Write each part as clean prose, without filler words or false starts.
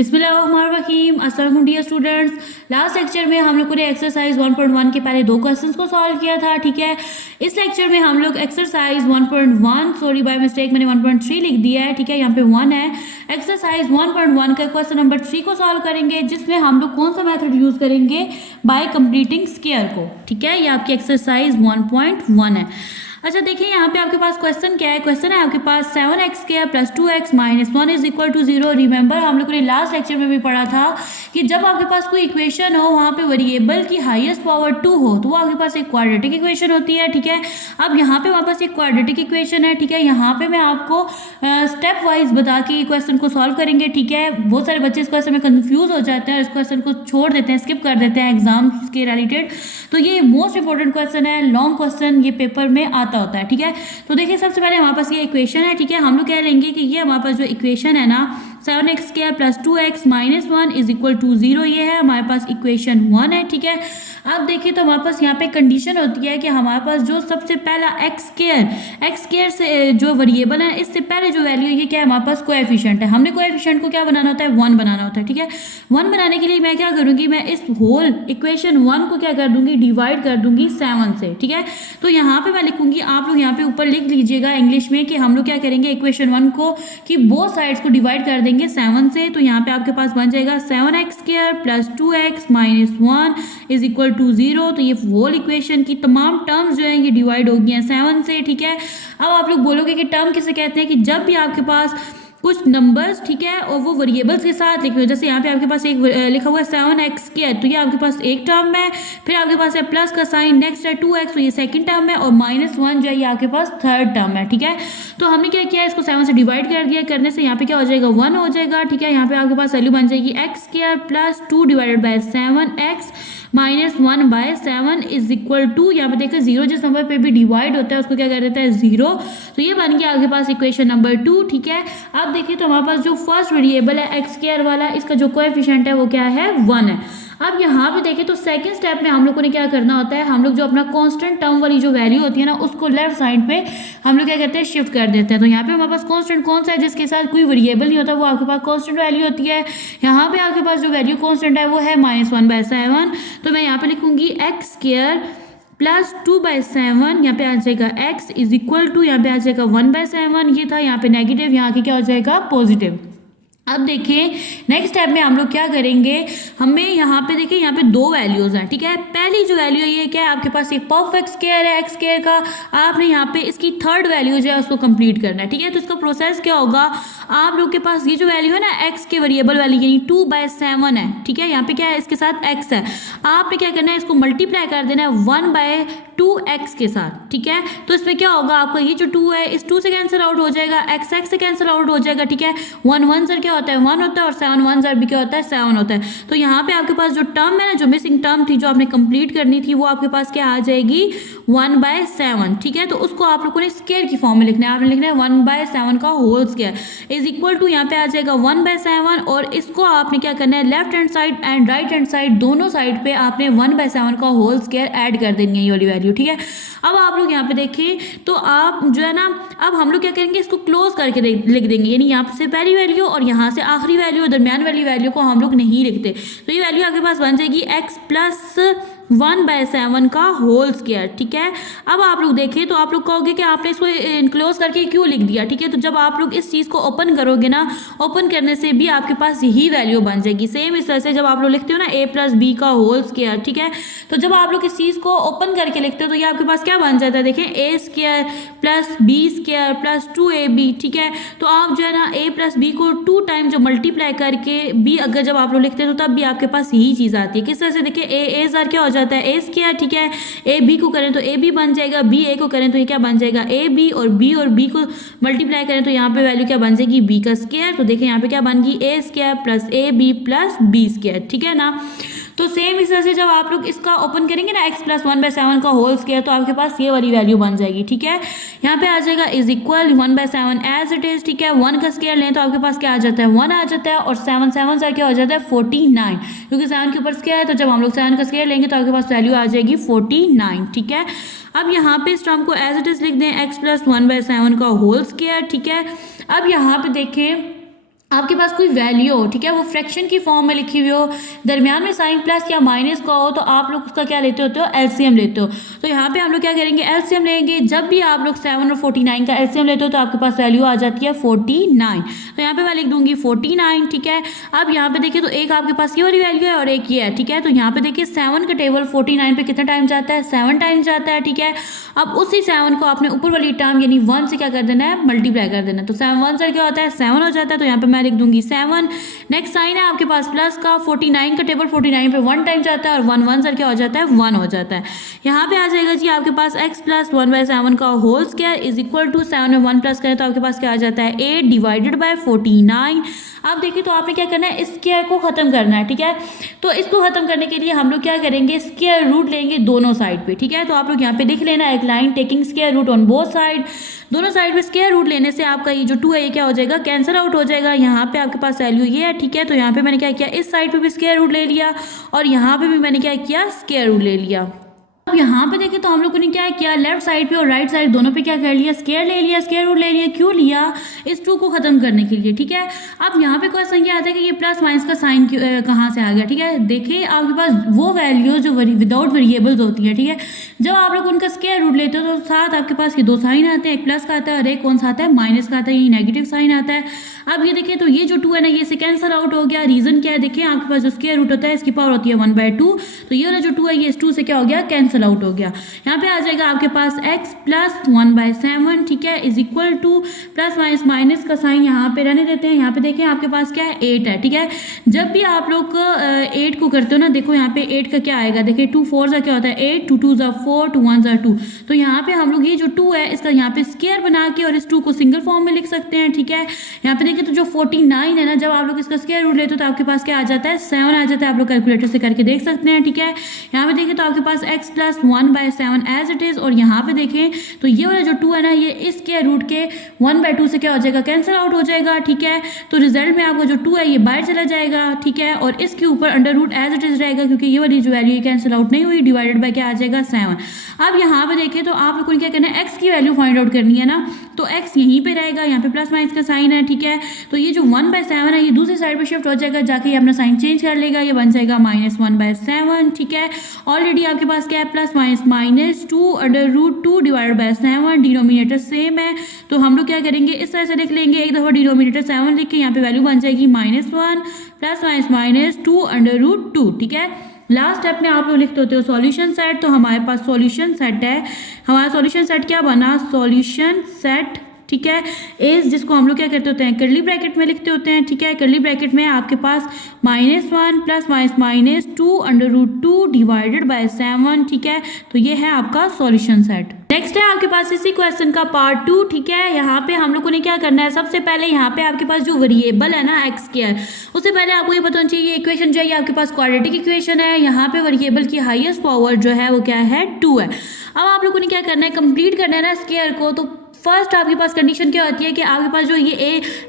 बिस्मिल्लाहिर्रहमानिर्रहीम। अस्सलाम वालेकुम डियर स्टूडेंट्स। लास्ट लेक्चर में हम लोगों ने एक्सरसाइज 1.1 के पहले दो क्वेश्चंस को सॉल्व किया था, ठीक है। इस लेक्चर में हम लोग एक्सरसाइज 1.1 सॉरी बाय मिस्टेक मैंने 1.3 लिख दिया है, ठीक है, यहाँ पे 1 है। एक्सरसाइज 1.1 का क्वेश्चन नंबर 3 को सॉल्व करेंगे, जिसमें हम लोग कौन सा मेथड यूज करेंगे, बाय कंप्लीटिंग स्क्वायर को, ठीक है। ये आपकी एक्सरसाइज 1.1 है। अच्छा देखिए यहाँ पे आपके पास क्वेश्चन क्या है। क्वेश्चन है आपके पास 7x² + 2x - 1 = 0। रिमेंबर हम लोगों ने लास्ट लेक्चर में भी पढ़ा था कि जब आपके पास कोई इक्वेशन हो वहाँ पे वेरिएबल की हाईएस्ट पावर 2 हो तो वो आपके पास एक क्वाड्रेटिक इक्वेशन होती है, ठीक है। अब यहाँ पे हमारे पास एक क्वाड्रेटिक इक्वेशन है, ठीक है। यहाँ पे मैं आपको स्टेप वाइज बता के क्वेश्चन को सॉल्व करेंगे, ठीक है। बहुत सारे बच्चे इस क्वेश्चन में कंफ्यूज हो जाते हैं और इस क्वेश्चन को छोड़ देते हैं, स्किप कर देते हैं एग्जाम्स के रिलेटेड। तो ये मोस्ट इंपॉर्टेंट क्वेश्चन है, लॉन्ग क्वेश्चन ये पेपर में होता है, ठीक है। तो देखिए सबसे पहले हमारे पास ये इक्वेशन है, ठीक है। हम लोग कह लेंगे कि ये हमारे पास जो इक्वेशन है ना 7x² + 2x - 1 = 0, ये है हमारे पास इक्वेशन 1 है, ठीक है। अब देखिए तो हमारे पास यहाँ पे कंडीशन होती है कि हमारे पास जो सबसे पहला x² से जो वेरिएबल है इससे पहले जो वैल्यू है ये क्या है, हमारे पास कोएफिशिएंट है। हमने कोएफिशिएंट को क्या बनाना होता है, 1 बनाना होता है, ठीक है। 1 बनाने के लिए मैं क्या करूँगी, मैं इस होल इक्वेशन 1 को क्या कर दूंगी, डिवाइड कर दूंगी 7 से, ठीक है। तो यहाँ पे मैं लिखूंगी, आप लोग यहाँ पे ऊपर लिख लीजिएगा इंग्लिश में कि हम लोग क्या करेंगे इक्वेशन 1 को कि बोथ साइड्स को डिवाइड कर देंगे 7 से। तो यहाँ पे आपके पास बन जाएगा 7x² + 2x - 1 = 0। तो ये होल इक्वेशन की तमाम टर्म्स जो हैं ये डिवाइड हो गई हैं 7 से, ठीक है। अब आप लोग बोलोगे कि टर्म किसे कहते हैं, कि जब भी आपके पास कुछ नंबर्स, ठीक है, और वो वेरिएबल्स के साथ लिखे हुए, जैसे यहाँ पे आपके पास एक लिखा हुआ है 7x², तो ये आपके पास एक टर्म है। फिर आपके पास है प्लस का साइन, नेक्स्ट है 2x, तो ये सेकंड टर्म है, और -1 जो है ये आपके पास थर्ड टर्म है, ठीक है। तो हमने क्या किया, इसको 7 से डिवाइड कर दिया, करने से यहाँ पे क्या हो जाएगा, 1 हो जाएगा, ठीक है। यहाँ पे आपके पास वैल्यू बन जाएगी x² + 2 / 7x - 1/7 = यहाँ पे देखिए 0 जिस नंबर पे भी डिवाइड होता है उसको क्या कर देता है, 0। तो ये बन गया आपके पास इक्वेशन नंबर 2, ठीक है। अब देखिए तो हमारे पास जो फर्स्ट वेरिएबल है x² वाला, इसका जो कोएफिशिएंट है वो क्या है, 1 है। अब यहाँ पे देखिए तो सेकंड स्टेप में हम लोगों ने क्या करना होता है, हम लोग जो अपना कांस्टेंट टर्म वाली जो वैल्यू होती है ना उसको लेफ्ट साइड पे हम लोग क्या करते हैं, शिफ्ट कर देते हैं। तो यहाँ पे हमारे पास कांस्टेंट कौन सा है, जिसके साथ कोई वेरिएबल नहीं होता वो आपके पास कांस्टेंट वैल्यू होती है। यहाँ पे आपके पास जो वैल्यू कांस्टेंट है वो है -1/7। तो मैं यहाँ पे लिखूंगी x² + 2/7, यहाँ पे आ जाएगा x = यहाँ पे आ जाएगा 1/7। ये था यहाँ पे नेगेटिव, यहाँ के क्या हो जाएगा, पॉजिटिव। अब देखिए नेक्स्ट स्टेप में हम लोग क्या करेंगे, हमें यहाँ पे देखिए यहाँ पे दो वैल्यूज हैं, ठीक है। पहली जो वैल्यू है ये क्या है, आपके पास एक परफेक्ट स्क्वायर है x² का, आपने यहाँ पे इसकी थर्ड वैल्यू जो है उसको कंप्लीट करना है, ठीक है। तो इसका प्रोसेस क्या होगा, आप लोग के पास ये जो वैल्यू है ना x के वेरिएबल वाली यानी 2/7 है, ठीक है। यहाँ पे क्या है, इसके साथ x है, आपने क्या करना है, इसको मल्टीप्लाई कर देना है 1/2x के साथ, ठीक है। तो इसमें क्या होगा, आपका ये जो 2 है इस 2 से कैंसिल आउट हो जाएगा, x से कैंसिल आउट हो जाएगा, ठीक है। 1 1 सर क्या होता है, 1 होता है, और 7 1 सर भी क्या होता है, 7 होता है। तो यहाँ पे आपके पास जो टर्म है ना, जो मिसिंग टर्म थी जो आपने कंप्लीट करनी थी, वो आपके पास क्या आ जाएगी, 1/7, ठीक है। तो उसको आप लोगों ने स्क्वायर की फॉर्म में लिखना है, आपने लिखना है 1/7 का होल स्क्वायर = यहाँ पे आ जाएगा 1/7। और इसको आपने क्या करना है, left hand side and right hand side दोनों साइड पे आपने 1/7 का होल स्क्वायर ऐड कर देनी है, ये वाली वैल्यू, ठीक है। अब आप लोग यहाँ पे देखिए तो आप जो है ना, अब हम लोग क्या करेंगे, इसको क्लोज करके लिख देंगे, यानी यहाँ से पहली वैल्यू और यहाँ से आखिरी वैल्यू, दरमियान वाली वैल्यू को हम लोग नहीं लिखते। तो ये वैल्यू आपके पास बन जाएगी x + 1/7 का होल स्क्वायर, ठीक है। अब आप लोग देखें तो आप लोग कहोगे कि आपने इसको इनक्लोज करके क्यों लिख दिया, ठीक है। तो जब आप लोग इस चीज़ को ओपन करोगे ना, ओपन करने से भी आपके पास यही वैल्यू बन जाएगी। सेम इस तरह से जब आप लोग लिखते हो ना a + b का होल स्क्वायर, ठीक है। तो जब आप लोग इस चीज़ को ओपन करके लिखते हो तो ये आपके पास क्या बन जाता है, देखें a² + b² + 2ab, ठीक है। तो आप जो है ना a + b को 2 टाइम जो मल्टीप्लाई करके b अगर जब आप लोग लिखते हो तो तब भी आपके पास यही चीज़ आती है। किस तरह से देखिए a सर क्या हो जाता है, a², ठीक है। a b को करें तो ab बन जाएगा, b a को करें तो ये क्या बन जाएगा, ab, और b को मल्टीप्लाई करें तो यहाँ पे वैल्यू क्या बन जाएगी, b का स्क्वायर। तो देखिए यहाँ पे क्या बन गई, a² + ab + b², ठीक है ना। तो सेम इस तरह से जब आप लोग इसका ओपन करेंगे ना x + 1/7 का होल स्क्वायर, तो आपके पास ये वाली वैल्यू बन जाएगी, ठीक है। यहाँ पे आ जाएगा = 1/7 एज इट इज, ठीक है। 1 का स्क्वायर लें तो आपके पास क्या आ जाता है, 1 आ जाता है, और 7 7 से क्या हो जाता है, 49, क्योंकि 7 के ऊपर स्क्वायर है। तो जब हम लोग 7 का स्क्वायर लेंगे तो आपके पास वैल्यू आ जाएगी 49, ठीक है। अब यहाँ पे इस टर्म को एज इट इज लिख दें, x + 1/7 का होल स्क्वायर, ठीक है। अब यहाँ पे देखें आपके पास कोई वैल्यू हो, ठीक है, वो फ्रैक्शन की फॉर्म में लिखी हुई हो, दरमियान में साइन प्लस या माइनस का हो, तो आप लोग उसका क्या लेते होते हो, एलसीएम लेते हो। तो यहाँ पे हम लोग क्या करेंगे, एलसीएम लेंगे। जब भी आप लोग 7 और 49 का एलसीएम लेते हो तो आपके पास वैल्यू आ जाती है 49। तो यहाँ पे मैं लिख दूंगी 49, ठीक है। अब यहाँ पे देखिए तो एक आपके पास ये वाली वैल्यू है और एक ये है, ठीक है। तो यहाँ पे देखिए 7 का टेबल 49 पे कितना टाइम जाता है, 7 टाइम जाता है, ठीक है। अब उसी 7 को आपने ऊपर वाली टर्म यानी 1 से क्या कर देना है, मल्टीप्लाई कर देना है। तो 7 1 से क्या होता है, 7 हो जाता है। तो यहाँ पे मैं लिख दूंगी 7। नेक्स्ट साइन है आपके पास प्लस का, 49 का टेबल 49 पे 1 टाइम जाता है और 1 1 सर क्या हो जाता है, 1 हो जाता है। यहाँ पे आ जाएगा जी आपके पास x प्लस 1/7 का whole square is equal to 7 में 1 प्लस करें तो आपके पास क्या आ जाता है, 8 डिवाइडेड बाय 49। अब देखिए तो आपने क्या करना है, स्क्वायर को खत्म करना है, ठीक है। तो इसको खत्म करने के लिए हम लोग क्या करेंगे, स्क्वायर रूट लेंगे दोनों साइड पे, ठीक है। तो आप लोग यहाँ पे लिख लेना एक line, taking square root on both side. दोनों साइड पे स्क्वायर रूट लेने से आपका ये जो 2 है ये क्या हो जाएगा, कैंसिल आउट हो जाएगा। यहाँ पे आपके पास वैल्यू ये है, ठीक है। तो यहाँ पे मैंने क्या किया, इस साइड पे भी स्क्वायर रूट ले लिया और यहाँ पे भी मैंने क्या किया, स्क्वायर रूट ले लिया। अब यहाँ पे देखें तो हम लोगों ने क्या किया, लेफ्ट साइड पे और राइट साइड दोनों पे क्या कर लिया, स्क्वायर ले लिया, स्क्वायर रूट ले लिया। क्यों लिया, इस 2 को खत्म करने के लिए, ठीक है। अब यहाँ पे क्वेश्चन क्या आता है कि ये प्लस माइनस का साइन कहाँ से आ गया, ठीक है। देखिए आपके पास वो वैल्यू जो विदाउट वेरिएबल्स होती है, ठीक है। जब आप लोग उनका स्क्वायर रूट लेते हो तो साथ आपके पास ये 2 साइन आते हैं, एक प्लस का आता है और एक कौन सा आता है, माइनस का आता है, ये नेगेटिव साइन आता है। अब ये देखिए तो ये जो 2 है ना ये से कैंसिल आउट हो गया। रीजन क्या है, देखिए आपके पास जो स्क्वायर रूट होता है इसकी पावर होती है 1/2। तो ये वाला जो 2 है ये इस 2 से क्या हो गया, कैंसिल आउट हो गया। यहाँ पे आ जाएगा आपके पास x प्लस 1/7, ठीक है, is equal two plus minus minus का साइन यहाँ पे रहने देते हैं। यहाँ पे देखें आपके पास क्या है, 8 है, ठीक है। जब भी आप लोग 8 को करते हो ना, देखो यहाँ पे 8 का क्या आएगा, देखिए 2 4 सा क्या होता है 8, 2 2 सा 4, 2 1 सा 2। तो यहाँ पे हम लोग ये जो 2 है इसका यहाँ पे स्क्वायर बना के और इस 2 को सिंगल फॉर्म में लिख सकते हैं, ठीक है। यहाँ पे देखिए तो जो 49 है ना, जब आप लोग इसका स्क्वायर रूट लेते हो तो आपके पास क्या आ जाता है, 7 आ जाता है। आप लोग कैलकुलेटर से करके देख सकते हैं, ठीक है। यहाँ पे देखिए तो आपके पास x plus 1/7 as it is, और यहाँ पे देखें तो ये वाला जो 2 है ना ये इसके रूट के 1/2 से क्या हो जाएगा, कैंसिल आउट हो जाएगा, ठीक है। तो रिजल्ट में आपका जो 2 है ये बाहर चला जाएगा, ठीक है। और इसके ऊपर under root as it is रहेगा क्योंकि ये वाली जो वैल्यू कैंसिल आउट नहीं हुई, डिवाइडेड बाय क्या आ जाएगा, 7। अब यहाँ पे देखें तो आप लोगों ने क्या करना है, x की वैल्यू फाइंड आउट करनी है ना, तो x यहीं पे रहेगा, यहाँ पे प्लस माइनस का साइन है, ठीक है। तो ये जो 1/7 है ये दूसरी साइड पे शिफ्ट हो जाएगा, जाके ये अपना साइन चेंज कर लेगा, ये बन जाएगा -1/7, ठीक है। ऑलरेडी आपके पास क्या है, plus minus minus 2 under root 2 divide by 7, denominator same है तो हम लोग क्या करेंगे, इस तरह से लिख लेंगे। एक दफ़ा डिनोमिनेटर 7 लिख के यहाँ पे वैल्यू बन जाएगी -1 plus minus minus 2 under root 2, ठीक है। लास्ट स्टेप में आप लोग लिखते होते हो सॉल्यूशन सेट। तो हमारे पास सॉल्यूशन सेट है, हमारा सॉल्यूशन सेट क्या बना, सॉल्यूशन सेट, ठीक है, इज, जिसको हम लोग क्या करते होते हैं, कर्ली ब्रैकेट में लिखते होते हैं, ठीक है। कर्ली ब्रैकेट में आपके पास -1 plus minus minus 2 under root 2 divided by 7, ठीक है। तो ये है आपका सॉल्यूशन सेट। नेक्स्ट है आपके पास इसी क्वेश्चन का पार्ट 2, ठीक है। यहाँ पे हम लोगों ने क्या करना है, सबसे पहले यहाँ पे आपके पास जो वेरिएबल है ना x स्क्वायर, उससे पहले आपको ये बताना चाहिए, ये इक्वेशन जो है ये आपके पास क्वाड्रेटिक इक्वेशन है। यहाँ पे वेरिएबल की हाईएस्ट पावर जो है वो क्या है, 2 है। अब आप लोगों ने क्या करना है, कंप्लीट करना है ना स्क्वायर को। तो फर्स्ट आपके पास कंडीशन क्या होती है कि आपके पास जो ये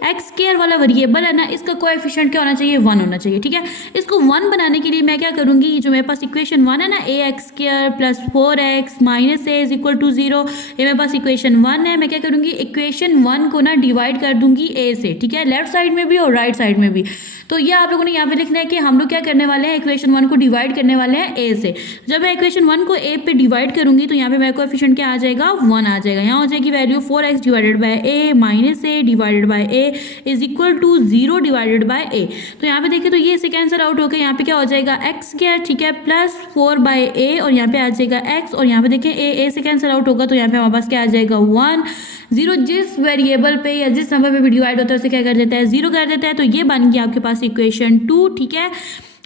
एक्स स्क्वायर वाला वेरिएबल है ना, इसका कोएफिशिएंट क्या होना चाहिए, 1 होना चाहिए, ठीक है। इसको 1 बनाने के लिए मैं क्या करूंगी, ये जो मेरे पास इक्वेशन 1 है ना, ax² plus 4x minus a is equal to 0, ये मेरे पास इक्वेशन 1 है। मैं क्या करूंगी, इक्वेशन 1 को ना डिवाइड कर दूंगी a से, ठीक है, लेफ्ट साइड में भी और राइट साइड में भी। तो ये आप लोगों ने यहाँ पे लिखना है कि हम लोग क्या करने वाले हैं, इक्वेशन 1 को डिवाइड करने वाले हैं a से। जब मैं इक्वेशन 1 को a पे डिवाइड करूंगी तो यहाँ पे मेरा कोएफिशिएंट क्या आ जाएगा, 1 आ जाएगा। यहाँ हो जाएगी value 4x divided by a minus a divided by a is equal to 0 divided by a। तो यहाँ पे देखिए तो ये से कैंसिल आउट होकर यहाँ पे क्या हो जाएगा, x स्क्वायर, ठीक है, प्लस 4/a और यहाँ पे आ जाएगा x, और यहाँ पे देखिए a से कैंसिल आउट होगा तो यहाँ पे हमारे पास क्या आ जाएगा, 1 0। जिस वेरिएबल पे या जिस नंबर पे भी डिवाइड होता है उसे क्या कर देता है, 0 कर देता है। तो ये बन गया आपके पास इक्वेशन 2, ठीक है।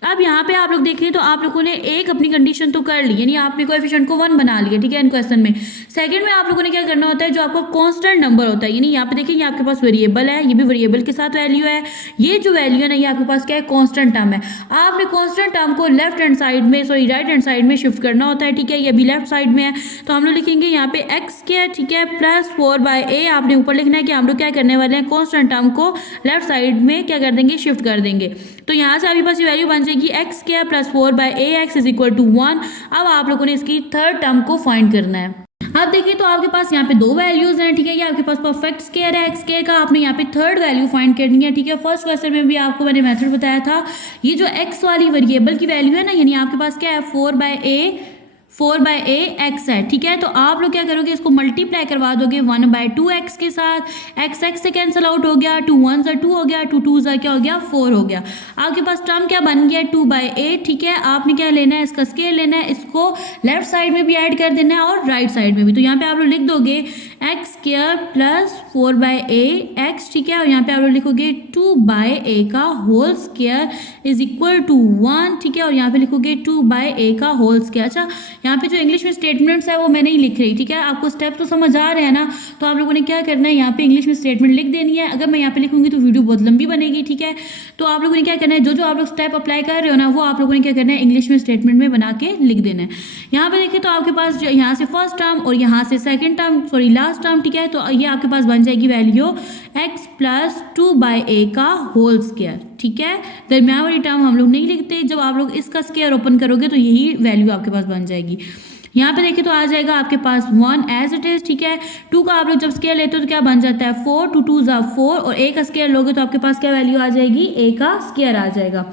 अब यहाँ पे आप लोग देखें तो आप लोगों ने एक अपनी कंडीशन तो कर ली, यानी आपने कोएफिशिएंट को 1 बना लिया, ठीक है, इन क्वेश्चन में। सेकंड में आप लोगों ने क्या करना होता है, जो आपका कांस्टेंट नंबर होता है, यानी यहाँ पे देखिए ये आपके पास वेरिएबल है, ये भी वेरिएबल के साथ वैल्यू है, ये जो वैल्यू है ना ये आपके पास क्या है, कांस्टेंट टर्म है। आपने कांस्टेंट टर्म को लेफ्ट हैंड साइड में, सॉरी राइट हैंड साइड में शिफ्ट करना होता है, ठीक है। ये अभी लेफ्ट साइड में है तो हम लोग लिखेंगे यहाँ पे एक्स क्या, ठीक है, प्लस 4/a। आपने ऊपर लिखना है कि हम लोग क्या करने वाले हैं, कांस्टेंट टर्म को लेफ्ट साइड में क्या कर देंगे, शिफ्ट कर देंगे। तो यहाँ से आपके पास ये वैल्यू बन जाएगी एक्स क्या plus 4/ax is equal to 1। अब आप लोगों ने इसकी थर्ड टर्म को फाइंड करना है। अब देखिए तो आपके पास यहाँ पे दो वैल्यूज हैं, ठीक है। ये आपके पास परफेक्ट स्क्वायर है एक्स स्क्वायर का, आपने यहाँ पे थर्ड वैल्यू फाइंड करनी है, ठीक है। फर्स्ट क्वेश्चन में भी आपको मैंने मेथड बताया था। ये जो एक्स वाली वेरिएबल की वैल्यू है ना, यानी आपके पास क्या है 4/a एक्स है, ठीक है। तो आप लोग क्या करोगे, इसको मल्टीप्लाई करवा दोगे 1/2 एक्स के साथ। एक्स एक्स से कैंसिल आउट हो गया, 2 1 2 हो गया, 2 2 क्या हो गया 4 हो गया। आपके पास टर्म क्या बन गया 2/a, ठीक है। आपने क्या लेना है, इसका स्क्वायर लेना है, इसको लेफ्ट साइड में भी ऐड कर देना है और राइट साइड में भी। तो यहाँ पे आप लोग लिख दोगे x square plus 4/a x, ठीक है। और यहाँ पे आप लोग लिखोगे 2/a का whole square is equal to 1, ठीक है। और यहाँ पे लिखोगे 2/a का होल स्क्वायर। अच्छा, यहाँ पे जो इंग्लिश में स्टेटमेंट्स है वो मैं नहीं लिख रही, ठीक है। आपको स्टेप तो समझ आ रहे हैं ना, तो आप लोगों ने क्या करना है, यहाँ पे इंग्लिश में स्टेटमेंट लिख देनी है। अगर मैं यहाँ पे लिखूंगी तो वीडियो बहुत लंबी बनेगी, ठीक है। तो आप लोगों ने क्या करना है, जो जो आप लोग स्टेप अप्लाई कर रहे हो ना, वो आप लोगों ने क्या करना है, इंग्लिश में स्टेटमेंट में बना के लिख देना है। यहाँ पे देखिए तो आपके पास जो यहाँ से फर्स्ट टर्म और यहाँ से second term, sorry last term, ठीक है। तो ये आपके पास बन जाएगी वैल्यू एक्स प्लस 2/a का होल स्क्वायर, ठीक है। दरमियान वाली टर्म हम लोग नहीं लिखते, जब आप लोग इसका स्क्वायर ओपन करोगे तो यही वैल्यू आपके पास बन जाएगी। यहाँ पे देखिए तो आ जाएगा आपके पास 1 एज इट इज, ठीक है। 2 का आप लोग जब स्क्वायर लेते हो तो क्या बन जाता है 4, 2 2 4, और a का स्क्वायर लोगे तो आपके पास क्या वैल्यू आ जाएगी, a का स्क्वायर आ जाएगा।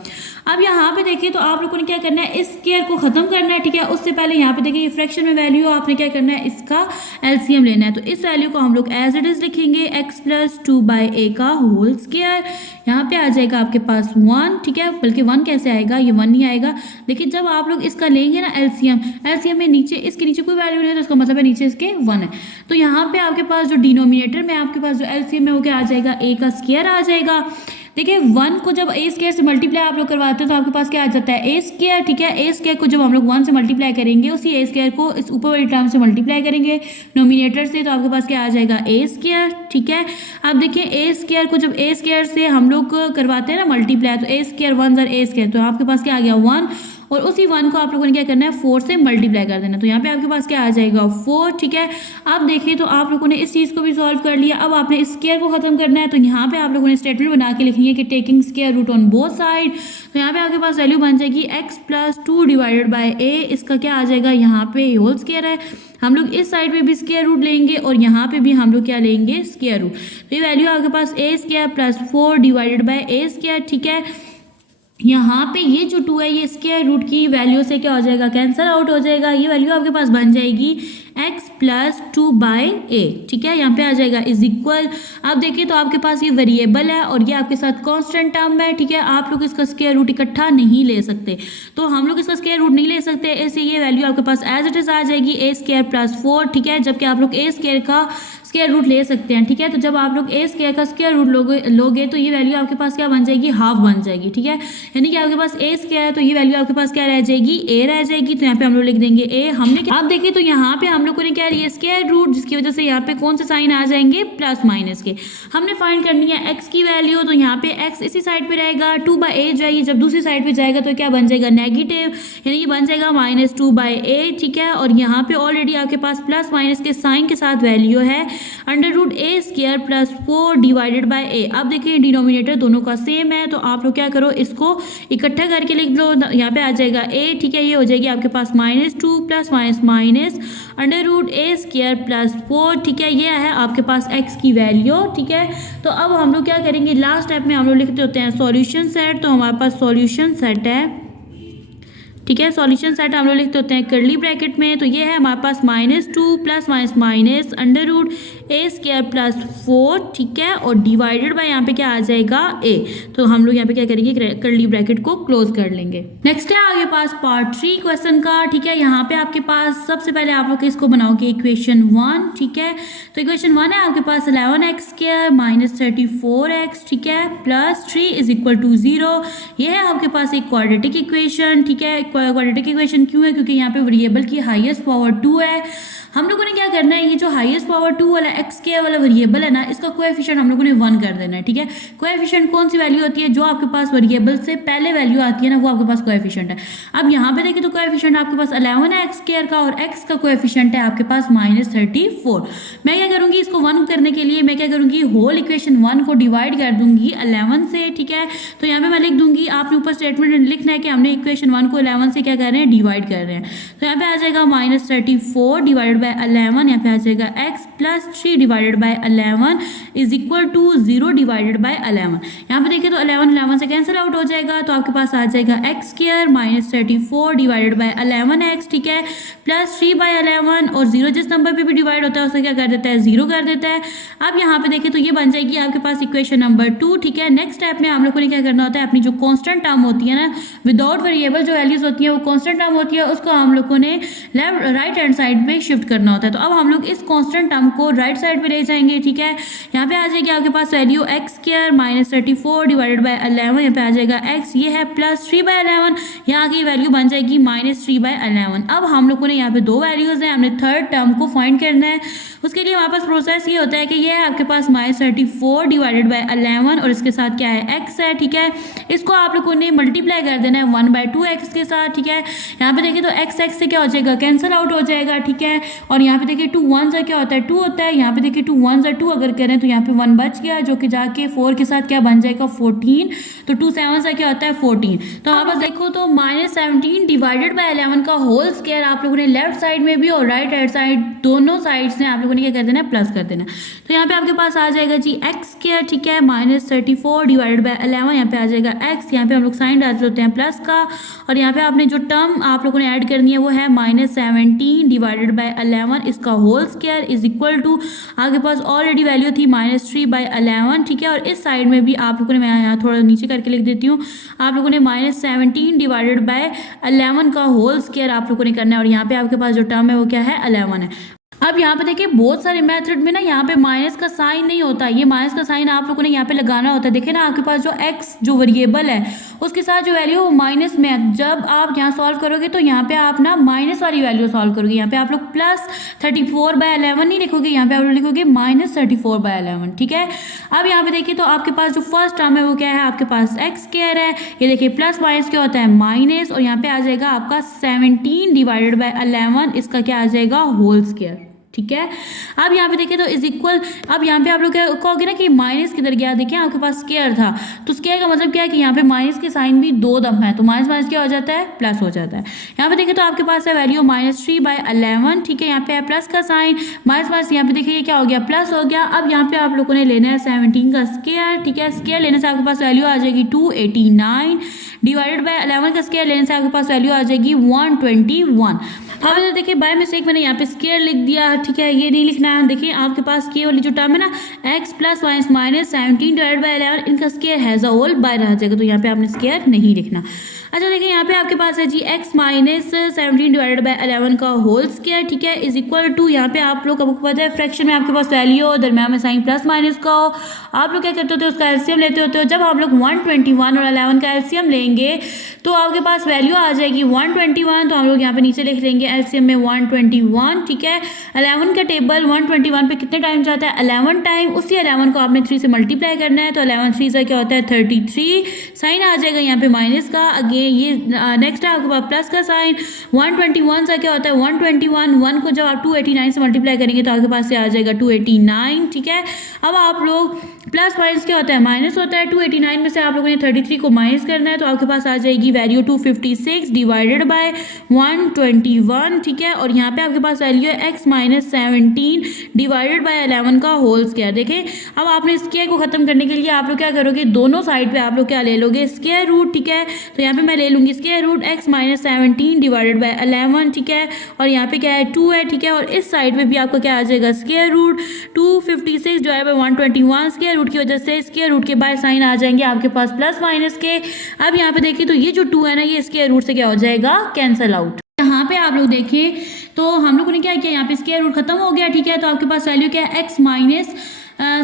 अब यहाँ पे देखिए तो आप लोगों ने क्या करना है, इस स्क्वायर को खत्म करना है, ठीक है। उससे पहले यहाँ पे देखिए ये फ्रैक्शन में वैल्यू, आपने क्या करना है, इसका एलसीएम लेना है। तो इस वैल्यू को हम लोग एज इट इज लिखेंगे एक्स प्लस 2/a का होल स्क्वायर। यहाँ पे आ जाएगा आपके पास 1, ठीक है। बल्कि 1 कैसे आएगा, ये 1 नहीं आएगा। लेकिन जब आप लोग इसका लेंगे ना एलसीएम में नीचे, इसके नीचे कोई वैल्यू नहीं है तो इसका मतलब है नीचे इसके 1 है। तो यहाँ पे आपके पास जो डिनोमिनेटर में आपके पास जो एलसीएम है वो क्या आ जाएगा, a का स्क्वायर आ जाएगा। देखिए 1 को जब a स्क्वायर से मल्टीप्लाई आप लोग करवाते हैं तो आपके पास क्या आ जाता है a स्क्वायर, ठीक है। a स्क्वायर को जब हम लोग 1 से मल्टीप्लाई करेंगे, उसी a स्क्वायर को इस ऊपर वाली टर्म से मल्टीप्लाई करेंगे नोमिनेटर से, तो आपके पास क्या आ जाएगा a स्क्वायर, ठीक है। अब देखिए a स्क्वायर को जब a स्क्वायर से हम लोग करवाते हैं ना मल्टीप्लाई, तो a स्क्वायर 1 a स्क्वायर, तो आपके पास क्या आ गया 1, और उसी 1 को आप लोगों ने क्या करना है 4 से मल्टीप्लाई कर देना। तो यहाँ पे आपके पास क्या आ जाएगा 4, ठीक है। अब देखिए तो आप लोगों ने इस चीज़ को भी सॉल्व कर लिया। अब आपने इस स्क्वायर को खत्म करना है, तो यहाँ पे आप लोगों ने स्टेटमेंट बना के लिखनी है कि taking square root on both side. तो यहाँ पे आपके पास वैल्यू बन जाएगी x प्लस 2/a, इसका क्या आ जाएगा, यहाँ पे होल स्क्वायर है, हम लोग इस साइड पे भी स्क्वायर रूट लेंगे और यहाँ पे भी हम लोग क्या लेंगे स्क्वायर रूट। तो ये वैल्यू आपके पास a square plus 4/a square, ठीक है। यहाँ पे ये जो 2 है ये स्क्वायर रूट की वैल्यू से क्या हो जाएगा, कैंसिल आउट हो जाएगा। ये वैल्यू आपके पास बन जाएगी x प्लस 2/a, ठीक है। यहाँ पे आ जाएगा इज इक्वल। अब देखिए तो आपके पास ये वेरिएबल है और ये आपके साथ कांस्टेंट टर्म है, ठीक है। आप लोग इसका स्क्वायर रूट इकट्ठा नहीं ले सकते, तो हम लोग इसका स्क्वायर रूट नहीं ले सकते, ऐसे ये वैल्यू आपके पास एज इट इज आ जाएगी a स्क्वायर प्लस 4, ठीक है। जबकि आप लोग a स्क्वायर का स्क्वायर रूट ले सकते हैं, ठीक है। तो जब आप लोग a स्क्वायर का स्क्वायर रूट लोगे तो ये वैल्यू आपके पास क्या बन जाएगी, हाफ बन जाएगी, ठीक है। यानी कि आपके पास a स्क्वायर है तो ये वैल्यू आपके पास क्या रह जाएगी, a रह जाएगी। तो यहाँ पे हम लोग लिख देंगे a। हमने आप देखिए तो यहाँ पे हम लोगों ने क्या लिया स्क्वायर रूट, जिसकी वजह से यहाँ पे कौन से साइन आ जाएंगे, प्लस माइनस के। हमने फाइंड करनी है x की वैल्यू, तो यहाँ पे x इसी साइड पे रहेगा, 2/a जाइए, जब दूसरी साइड पे जाएगा तो क्या बन जाएगा नेगेटिव, यानी कि बन जाएगा -2/a, ठीक है। और यहाँ पे ऑलरेडी आपके पास प्लस माइनस के साइन के साथ वैल्यू है √a स्क्वायर प्लस 4/a। अब देखिए डिनोमिनेटर दोनों का सेम है, तो आप लोग क्या करो, इसको इकट्ठा करके लिख लो। यहाँ पे आ जाएगा a, ठीक है। ये हो जाएगी आपके पास -2 plus minus √a square plus 4, ठीक है। ये है आपके पास x की वैल्यू, ठीक है। तो अब हम लोग क्या करेंगे, लास्ट स्टेप में हम लोग लिखते होते हैं सॉल्यूशन सेट। तो हमारे पास सॉल्यूशन सेट है, ठीक है। सॉल्यूशन सेट हम लोग लिखते होते हैं कर्ली ब्रैकेट में। तो ये है हमारे पास -2 plus minus √a square plus 4, ठीक है। और डिवाइडेड बाय यहाँ पे क्या आ जाएगा a। तो हम लोग यहाँ पे क्या करेंगे, कर्ली ब्रैकेट को क्लोज कर लेंगे। नेक्स्ट है आगे पास पार्ट 3 क्वेश्चन का, ठीक है। यहाँ पे आपके पास सबसे पहले आप लोग इसको बनाओगे इक्वेशन 1, ठीक है। तो इक्वेशन 1 है आपके पास 11x स्क्वायर माइनस 34x, ठीक है, प्लस 3 इज इक्वल टू 0। ये है आपके पास एक क्वाड्रेटिक इक्वेशन, ठीक है। क्वाड्रेटिक इक्वेशन क्यों है, क्योंकि यहाँ पे वेरिएबल की हाईएस्ट पावर 2 है। हम लोगों ने क्या करना है, ये जो हाईएस्ट पावर 2 वाला एक्स स्क्वायर वाला वेरिएबल है ना, इसका कोएफिशिएंट हम लोगों ने 1 कर देना है, ठीक है। कोएफिशिएंट कौन सी वैल्यू होती है, जो आपके पास वेरिएबल से पहले वैल्यू आती है ना, वो आपके पास कोएफिशिएंट है। अब यहाँ पे देखिए तो कोएफिशिएंट आपके पास 11 है एक्स स्क्वायर का, और एक्स का कोएफिशिएंट है आपके पास -34। मैं क्या करूंगी, इसको 1 करने के लिए मैं क्या करूंगी, होल इक्वेशन 1 को डिवाइड कर दूंगी 11 से, ठीक है। तो यहाँ पे मैं लिख दूंगी, आपने ऊपर स्टेटमेंट लिखना है कि हमने इक्वेशन 1 को 11 से क्या कर रहे हैं, डिवाइड कर रहे हैं। तो यहाँ पे आ जाएगा -34 डिवाइडेड बाय 11, यहाँ पे आ जाएगा x plus 3 divided by 11 is equal to 0 divided by 11। यहाँ पे देखिए तो 11 से कैंसिल आउट हो जाएगा, तो आपके पास आ जाएगा x square minus 34 divided bye 11x, ठीक है, प्लस 3 बाय 11, और 0 जिस नंबर पे भी डिवाइड होता है उससे क्या कर देता है, 0 कर देता है। अब यहाँ पे देखिए तो ये बन जाएगी आपके पास इक्वेशन नंबर 2, ठीक है। नेक्स्ट स्टेप में हम लोगों ने क्या करना होता है, अपनी जो कांस्टेंट टर्म होती है ना, विदाउट वेरिएबल जो वैल्यूज होती है वो कांस्टेंट टर्म होती है, उसको हम लोगों ने लेफ्ट राइट हैंड साइड पे शिफ्ट करना होता है। तो अब हम लोग इस कांस्टेंट टर्म को राइट साइड पे ले जाएंगे, ठीक है। यहाँ पे आ जाएगी आपके पास value x square minus 34 divided by 11, यहाँ पे आ जाएगा एक्स, ये है प्लस 3 बाय 11, यहाँ की वैल्यू बन जाएगी माइनस 3 बाय 11। अब हम लोगों ने यहाँ पे दो वैल्यूज हैं, हमने थर्ड टर्म को फाइंड करना है। उसके लिए हमारे पास प्रोसेस ये होता है कि ये है आपके पास माइनस 34 डिवाइडेड बाय 11 और इसके साथ क्या है, एक्स है, ठीक है। इसको आप लोगों ने मल्टीप्लाई कर देना है 1/2x के साथ, ठीक है। यहाँ पे देखिए तो एक्स एक्स से क्या हो जाएगा, कैंसिल आउट हो जाएगा, ठीक है। और यहाँ पे देखिए 2 1 से क्या होता है, 2 होता है। यहाँ पे देखिए 2 1 से 2 अगर करें तो यहाँ पे 1 बच गया, जो कि जाके 4 के साथ क्या बन जाएगा, 14। तो 2 7 से क्या होता है, 14। तो आप बस देखो तो माइनस 17 डिवाइडेड बाय 11 का होल स्क्वायर आप लोगों ने लेफ्ट साइड में भी और राइट हैंड साइड दोनों साइड्स में आप लोगों ने क्या कर देना है, प्लस कर देना। तो यहाँ पे आपके पास आ जाएगा जी एक्स स्क्वायर, ठीक है, माइनस 34 डिवाइडेड बाय 11, यहाँ पे आ जाएगा एक्स, यहाँ पे हम लोग साइन डालते होते हैं प्लस का, और यहाँ पे आपने जो टर्म आप लोगों ने ऐड करनी है वो है माइनस 17 डिवाइडेड बाय 11, इसका whole square is equal to, आपके पास ऑलरेडी वैल्यू थी माइनस 3 बाय 11, ठीक है। और इस साइड में भी आप लोगों ने, मैं यहाँ थोड़ा नीचे करके लिख देती हूँ, आप लोगों ने माइनस 17 डिवाइडेड बाय 11 का होल स्क्वायर आप लोगों ने करना है, और यहाँ पे आपके पास जो टर्म है वो क्या है, 11 है। अब यहाँ पे देखिए बहुत सारे मेथड में ना यहाँ पे माइनस का साइन नहीं होता, ये माइनस का साइन आप लोगों ने यहाँ पे लगाना होता है। देखिए ना आपके पास जो एक्स जो वेरिएबल है उसके साथ जो वैल्यू है वो माइनस में है। जब आप यहाँ सॉल्व करोगे तो यहाँ पे आप ना माइनस वाली वैल्यू सॉल्व करोगे, यहाँ पे आप लोग प्लस 34 बाय 11 नहीं लिखोगे, यहाँ पे आप लोग लिखोगे माइनस 34 बाय 11, ठीक है। अब यहाँ पे देखिए तो आपके पास जो फर्स्ट टर्म है वो क्या है, आपके पास एक्स स्क्वायर है, ये देखिए प्लस माइनस क्या होता है, माइनस, और यहाँ पे आ जाएगा आपका 17 डिवाइडेड बाय 11, इसका क्या आ जाएगा, होल स्क्वायर, ठीक है। अब यहाँ पे देखिए तो इज इक्वल, अब यहाँ पे आप लोग क्या कहोगे ना कि माइनस किधर गया, देखिए आपके पास स्क्वायर था, तो स्क्वायर का मतलब क्या है कि यहाँ पे माइनस के साइन भी दो दम है, तो माइनस माइनस क्या हो जाता है, प्लस हो जाता है। यहाँ पे देखिए तो आपके पास है वैल्यू माइनस 3 बाय 11, ठीक है। यहाँ पे है प्लस का साइन, माइनस माइनस यहाँ पे देखिए ये क्या हो गया, प्लस हो गया। अब यहाँ पे आप लोगों ने लेना है 17 का स्क्वायर, ठीक है। स्क्वायर लेने से आपके पास वैल्यू आ जाएगी 289 डिवाइडेड बाय 11 का स्क्वायर लेने से आपके पास वैल्यू आ जाएगी 121। अब देखिए बाय मिस्टेक मैंने यहाँ पे स्क्वायर लिख दिया, ठीक है, ये नहीं लिखना है। देखिए आपके पास के वाली जो टर्म है ना, x plus minus minus 17 divide by 11, इनका square has a whole by रह जाएगा, तो यहाँ पे आपने स्क्वायर नहीं लिखना। अच्छा देखिए यहाँ पे आपके पास है जी एक्स माइनस 17 डिवाइडेड बाय 11 का होल स्क्वायर, ठीक है, इज इक्वल टू, यहाँ पे आप लोग आपको पता है फ्रैक्शन में आपके पास वैल्यू हो, दरम्यान में साइन प्लस माइनस का हो, आप लोग क्या करते होते हो, उसका एलसीएम लेते होते हो। जब आप लोग 121 और 11 का एलसीएम लेंगे तो आपके पास वैल्यू आ जाएगी 121, तो हम लोग यहाँ पे नीचे लिख लेंगे एलसीएम में 121, ठीक है। 11 का टेबल 121 पे कितने टाइम जाता है, 11 टाइम, उसी 11 को आपने 3 से मल्टीप्लाई करना है, तो 11 3 से क्या होता है 33, साइन आ जाएगा यहाँ पे माइनस का, अगेन ये नेक्स्ट है आपके पास प्लस का साइन, 121 से क्या होता है 121, 1 को जब आप 289 से मल्टीप्लाई करेंगे तो आपके पास से आ जाएगा 289, ठीक है। अब आप लोग प्लस माइनस क्या होता है, माइनस होता है, 289 में से आप लोगों ने 33 को माइनस करना है, तो आपके पास आ जाएगी वैल्यू 256 डिवाइडेड बाय 121, ठीक है। और यहाँ पे आपके पास वैल्यू है एक्स माइनस 17 डिवाइडेड बाय 11 का होल स्क्वायर। देखें अब आपने स्क्वायर को खत्म करने के लिए आप लोग क्या करोगे, दोनों साइड पे आप लोग क्या ले लोगे, स्क्वायर रूट, ठीक है। तो यहाँ पे मैं ले लूंगी square root x minus 17 divided by 11, ठीक है। और यहाँ पे क्या है 2 है, ठीक है। और इस साइड पे भी आपका क्या आ जाएगा, square root 256 divided by 121, square root की वजह से स्क्वायर रूट के बाय साइन आ जाएंगे आपके पास प्लस माइनस के। अब यहाँ पे देखिए तो ये जो 2 है ना, ये स्क्वायर रूट से क्या हो जाएगा, कैंसल आउट। यहाँ पे आप लोग देखिए तो हम लोगों ने क्या किया, यहाँ पे स्क्वायर रूट खत्म हो गया, ठीक है। तो आपके पास वैल्यू क्या है, एक्स माइनस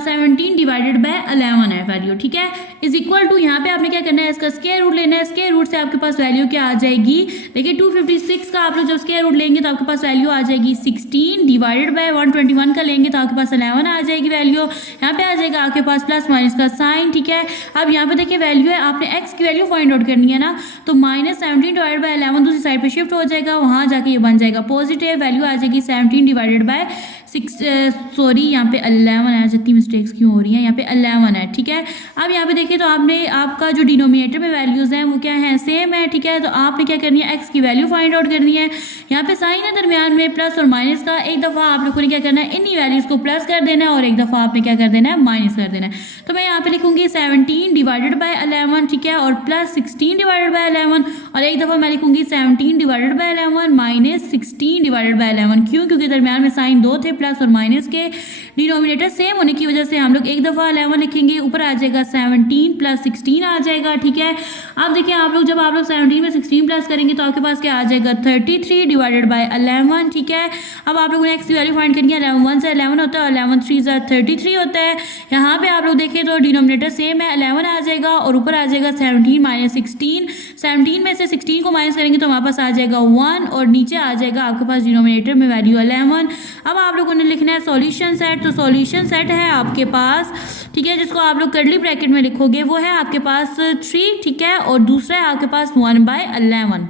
17 डिवाइडेड बाय 11 है वैल्यू, ठीक है, इज इक्वल टू, यहाँ पे आपने क्या करना है, इसका स्क्वायर रूट लेना है। स्क्वायर रूट से आपके पास वैल्यू क्या आ जाएगी, देखिए 256 का आप लोग जब स्क्वायर रूट लेंगे तो आपके पास वैल्यू आ जाएगी 16 डिवाइडेड बाय 121 का लेंगे तो आपके पास 11 आ जाएगी वैल्यू। यहाँ पे आ जाएगा आपके पास प्लस माइनस का साइन, ठीक है। अब यहाँ पे देखिए वैल्यू है, आपने एक्स की वैल्यू फाइंड आउट करनी है ना, तो माइनस 17 डिवाइडेड बाय 11 दूसरी साइड पे शिफ्ट हो जाएगा, वहाँ जाके ये बन जाएगा पॉजिटिव, वैल्यू आ जाएगी 17 डिवाइडेड बाय यहाँ पे 11 है, जितनी मिस्टेक्स क्यों हो रही हैं, यहाँ पे 11 है, ठीक है। अब यहाँ पे देखिए तो आपने आपका जो डिनोमिनेटर में वैल्यूज़ हैं वो क्या है, सेम है, ठीक है। तो आपने क्या करनी है, एक्स की वैल्यू फाइंड आउट करनी है। यहाँ पे साइन है दरमियान में प्लस और माइनस का, एक दफ़ा आप लोगों ने क्या करना है, इन्हीं वैल्यूज़ को प्लस कर देना है और एक दफ़ा आपने क्या कर देना है, माइनस कर देना है। तो मैं यहाँ पे लिखूंगी 17 डिवाइडेड बाय 11, ठीक है, और प्लस 16 डिवाइडेड बाय 11, और एक दफ़ा मैं लिखूंगी 17 divided by 11 minus 16 divided by 11। क्यों? क्योंकि दरमियान में साइन दो थे, प्लस और माइनस के, डिनोमिनेटर सेम होने की वजह से हम लोग एक दफ़ा 11 लिखेंगे, ऊपर आ जाएगा 17 प्लस 16 आ जाएगा, ठीक है। अब देखिए आप लोग जब आप लोग 17 में 16 प्लस करेंगे तो आपके पास क्या आ जाएगा, 33 डिवाइडेड बाय 11, ठीक है। अब आप लोगों ने एक्स की वैल्यू फाइंड करनी है, 11 1 से 11 होता है और 11 3 से 33 होता है। यहाँ पे आप लोग देखें तो डिनोमिनेटर सेम है, 11 आ जाएगा और ऊपर आ जाएगा 17 माइनस 16। 17 में से 16 को माइनस करेंगे तो हमारे पास आ जाएगा 1 और नीचे आ जाएगा आपके पास डिनोमिनेटर में वैल्यू 11। अब आप लोगों ने लिखना है सॉल्यूशन सेट। तो सॉल्यूशन सेट है आपके पास, ठीक है, जिसको आप लोग कर्ली ब्रैकेट में लिखोगे, वो है आपके पास 3, ठीक है, और दूसरा है आपके पास 1/11।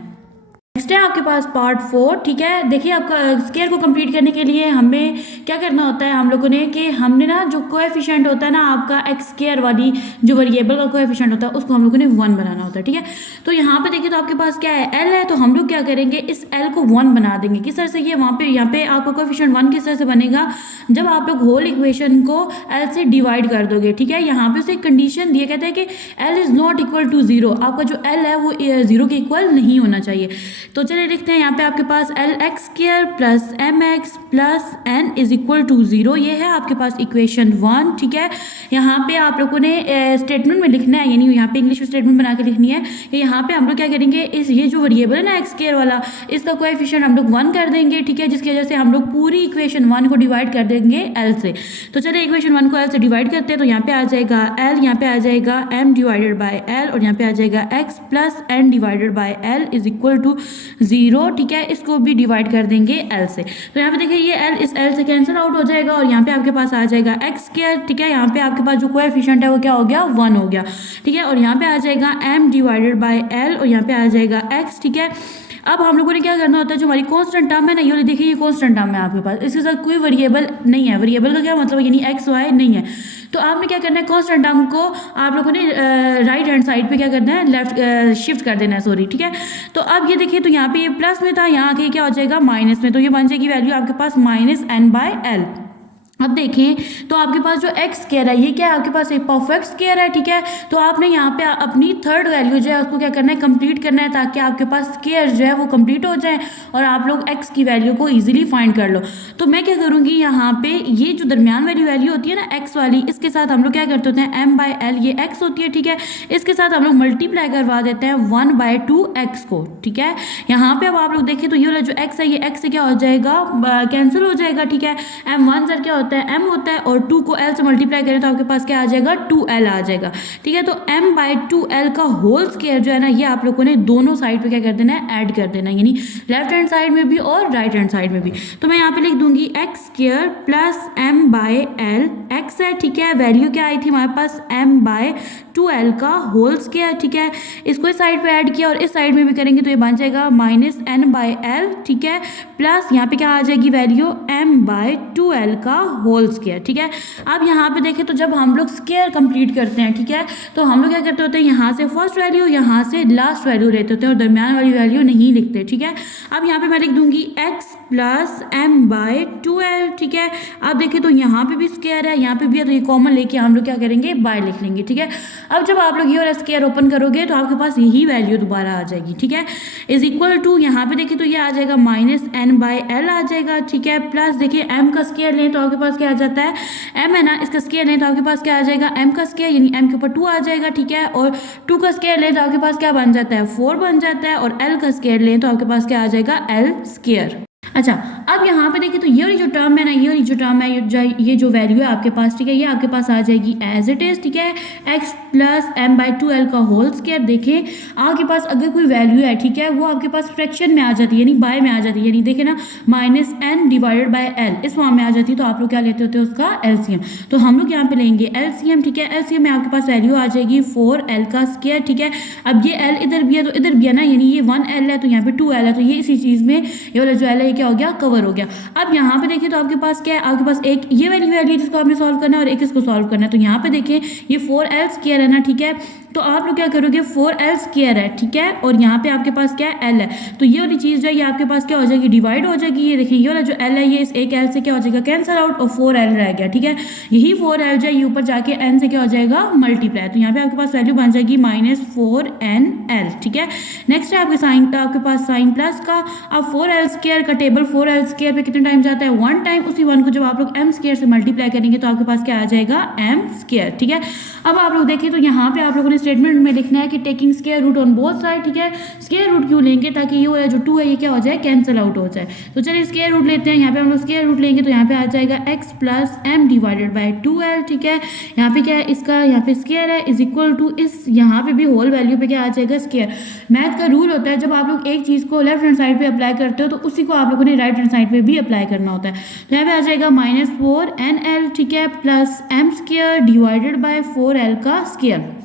नेक्स्ट है आपके पास पार्ट 4, ठीक है। देखिए आपका स्केयर को कंप्लीट करने के लिए हमें क्या करना होता है, हम लोगों ने कि हमने ना जो कोएफिशिएंट होता है ना आपका एक्स स्केयर वाली जो वेरिएबल का कोएफिशिएंट होता है उसको हम लोगों ने 1 बनाना होता है, ठीक है। तो यहाँ पे देखिए तो आपके पास क्या है, एल है, तो हम लोग क्या करेंगे, इस एल को 1 बना देंगे। किस तरह से, ये वहाँ पे यहाँ पे आपका कोएफिशिएंट 1 किस तरह से बनेगा, जब आप लोग होल इक्वेशन को एल से डिवाइड कर दोगे, ठीक है। यहाँ पे उसे कंडीशन दिया कहता है कि L is not equal to 0, आपका जो एल है वो 0 के इक्वल नहीं होना चाहिए। तो चलिए लिखते हैं यहाँ पे आपके पास l x square plus m x plus n is equal to 0, ये है आपके पास इक्वेशन 1, ठीक है। यहाँ पे आप लोगों ने स्टेटमेंट में लिखना है, यानी यहाँ पे इंग्लिश में स्टेटमेंट बना के लिखनी है। यहाँ पे हम लोग क्या करेंगे, इस ये जो वेरिएबल है ना एक्स स्क्वायर वाला, इसका कोएफिशिएंट हम लोग 1 कर देंगे, ठीक है, जिसकी वजह से हम लोग पूरी इक्वेशन 1 को डिवाइड कर देंगे एल से। तो चलिए इक्वेशन 1 को एल से डिवाइड करते हैं। तो यहाँ पे आ जाएगा एल, यहाँ पे आ जाएगा एम डिवाइडेड बाय एल, और यहाँ पे आ जाएगा x plus N divided by L is equal to 0, ठीक है। इसको भी डिवाइड कर देंगे एल से। तो यहाँ पे देखिए ये एल इस एल से कैंसिल आउट हो जाएगा और यहाँ पे आपके पास आ जाएगा एक्स स्क्वायर, ठीक है। यहाँ पे आपके पास जो कोएफिशिएंट है वो क्या हो गया, 1 हो गया, ठीक है। और यहाँ पे आ जाएगा एम डिवाइडेड बाय एल और यहाँ पे आ जाएगा एक्स, ठीक है। अब हम लोगों ने क्या करना होता है, जो हमारी कांस्टेंट टर्म है ना, ये वाली देखिए ये कांस्टेंट टर्म है आपके पास, इसके साथ कोई वेरिएबल नहीं है। वेरिएबल का क्या मतलब, यानी एक्स वाई नहीं है। तो आपने क्या करना है, कांस्टेंट टर्म को आप लोगों ने राइट हैंड साइड पे क्या करना है, लेफ्ट शिफ्ट कर देना है, सॉरी, ठीक है। तो अब ये देखिए तो यहाँ पे ये प्लस में था, यहाँ आके क्या हो जाएगा माइनस में, तो ये बन जाएगी वैल्यू आपके पास माइनस एन बाय एल। अब देखें तो आपके पास जो एक्स स्क्वायर है ये क्या है, आपके पास एक परफेक्ट स्क्वायर है, ठीक है। तो आपने यहाँ पे अपनी थर्ड वैल्यू जो है उसको क्या करना है, कंप्लीट करना है, ताकि आपके पास स्क्वायर जो है वो कंप्लीट हो जाए और आप लोग एक्स की वैल्यू को इजीली फाइंड कर लो। तो मैं क्या करूँगी, यहाँ पे ये जो दरमियान वाली वैल्यू होती है ना एक्स वाली, इसके साथ हम लोग क्या करते होते हैं, एम बाय एल, ये एक्स होती है, ठीक है। इसके साथ हम लोग मल्टीप्लाई करवा देते हैं 1/2 एक्स को, ठीक है। यहाँ पे अब आप लोग देखें तो ये वाला जो एक्स है ये एक्स से क्या हो जाएगा, कैंसिल हो जाएगा, ठीक है। एम 1 सर क्या होता है, m होता है, और 2 को l से मल्टीप्लाई करें तो आपके पास क्या आ जाएगा, 2l आ जाएगा, ठीक है। तो m/2l का होल स्क्वायर जो है ना, ये आप लोगों ने दोनों साइड पे क्या कर देना है, ऐड कर देना है, यानी लेफ्ट हैंड साइड में भी और राइट हैंड साइड में भी। तो मैं यहाँ पे लिख दूंगी x square plus m/l, x है, ठीक है। वैल्यू क्या आई थी हमारे पास, m/2l का होल स्क्वायर, ठीक है। इसको इस साइड पे ऐड किया और इस साइड में भी करेंगे तो ये बन जाएगा माइनस n/l, ठीक है, प्लस यहाँ पे क्या आ जाएगी वैल्यू m/2l का होल स्क्वायर, ठीक है। अब यहाँ पे देखें तो जब हम लोग स्क्वायर कंप्लीट करते हैं, ठीक है, तो हम लोग क्या करते होते हैं, यहाँ से फर्स्ट वैल्यू, यहाँ से लास्ट वैल्यू लेते होते हैं और दरमियान वाली वैल्यू नहीं लिखते, ठीक है। अब यहाँ पे मैं लिख दूंगी x प्लस m/2l, ठीक है। अब देखें तो यहाँ पे भी स्क्वायर है, यहाँ पे भी है, तो ये कॉमन लेके हम लोग क्या करेंगे, बाय लिख लेंगे, ठीक है। अब जब आप लोग ये और स्क्वायर ओपन करोगे तो आपके पास यही वैल्यू दोबारा आ जाएगी, ठीक है, इज इक्वल टू, यहाँ पे देखिए तो ये आ जाएगा माइनस n/l आ जाएगा, ठीक है, प्लस देखिए m का स्क्वायर लें तो आपके पास क्या आ जाता है, m है ना, इसका स्क्वायर लें तो आपके पास क्या आ जाएगा, m का स्क्वायर, यानी m के ऊपर 2 आ जाएगा, ठीक है। और 2 का स्क्वायर लें तो आपके पास क्या बन जाता है, 4 बन जाता है, और l का स्क्वायर लें तो आपके पास क्या आ जाएगा, l स्क्वायर। अच्छा, अब यहाँ पे देखिए तो ये वाली जो टर्म है ना, ये वाली जो टर्म है, ये जो वैल्यू है आपके पास, ठीक है, ये आपके पास आ जाएगी एज इट इज, ठीक है, x प्लस m/2l का होल स्क्वायर। देखें आपके पास अगर कोई वैल्यू है, ठीक है, वो आपके पास फ्रैक्शन में आ जाती है, यानी बाय में आ जाती है, यानी देखें ना minus n divided by l इस फॉर्म में आ जाती है, तो आप लोग क्या लेते होते हैं, उसका एलसीएम। तो हम लोग यहाँ पे लेंगे एलसीएम, ठीक है। एलसीएम में आपके पास वैल्यू आ जाएगी 4l का स्क्वायर, ठीक है। अब ये l इधर भी है तो इधर भी है ना, यानी ये 1l है तो यहाँ पे 2l है, तो ये इसी चीज़ में ये वाला जो l है ये क्या हो गया, कवर कवर हो गया। अब यहाँ पे देखिए तो आपके पास क्या है, आपके पास एक ये वाली वैल्यू जिसको आपने सॉल्व करना है और एक इसको सॉल्व करना है। तो यहाँ पे देखें ये 4l स्क्वायर है ना, ठीक है, तो आप लोग क्या करोगे 4l स्क्वायर है, ठीक है, और यहाँ पे आपके पास क्या है l है, तो ये वाली चीज़ जो है ये आपके पास क्या हो जाएगी, डिवाइड हो जाएगी। ये देखिए ये वाला जो l है ये इस एक l से क्या हो जाएगा, कैंसिल आउट, और 4l रह गया, ठीक है। यही 4l जो है ये ऊपर जाके n से क्या हो जाएगा, मल्टीप्लाई, तो यहाँ पे आपके पास वैल्यू बन जाएगी -4nl, ठीक है। नेक्स्ट है आपके साइन, आपके पास साइन प्लस का। अब 4l स्क्वायर का टेबल 4l स्क्वायर पे कितने टाइम जाता है, 1 टाइम। उसी 1 को जब आप लोग m स्क्वायर से मल्टीप्लाई करेंगे तो आपके पास क्या आ जाएगा, m स्क्वायर, ठीक है। अब आप लोग देखिए तो यहाँ पे आप लोगों ने स्टेटमेंट में लिखना है कि taking square root on both side, ठीक है। स्क्वायर रूट क्यों लेंगे, ताकि ये वाला जो 2 है ये क्या हो जाए, कैंसिल आउट हो जाए। तो चलिए स्क्वायर रूट लेते हैं। यहाँ पे हम लोग स्क्वायर रूट लेंगे तो यहाँ पे आ जाएगा x plus m divided by 2l, ठीक है। यहाँ पे क्या है, इसका यहाँ पे स्क्वायर है इज इक्वल टू इस यहाँ पे भी होल वैल्यू पे क्या आ जाएगा, स्क्वायर। मैथ का रूल होता है जब आप लोग एक चीज़ को लेफ्ट हैंड साइड पे अप्लाई करते हो तो उसी को आप लोगों ने राइट हैंड साइड पे भी अप्लाई करना होता है। तो यहाँ पे आ जाएगा -4nl, ठीक है, plus m square divided bye 4l का स्क्वायर।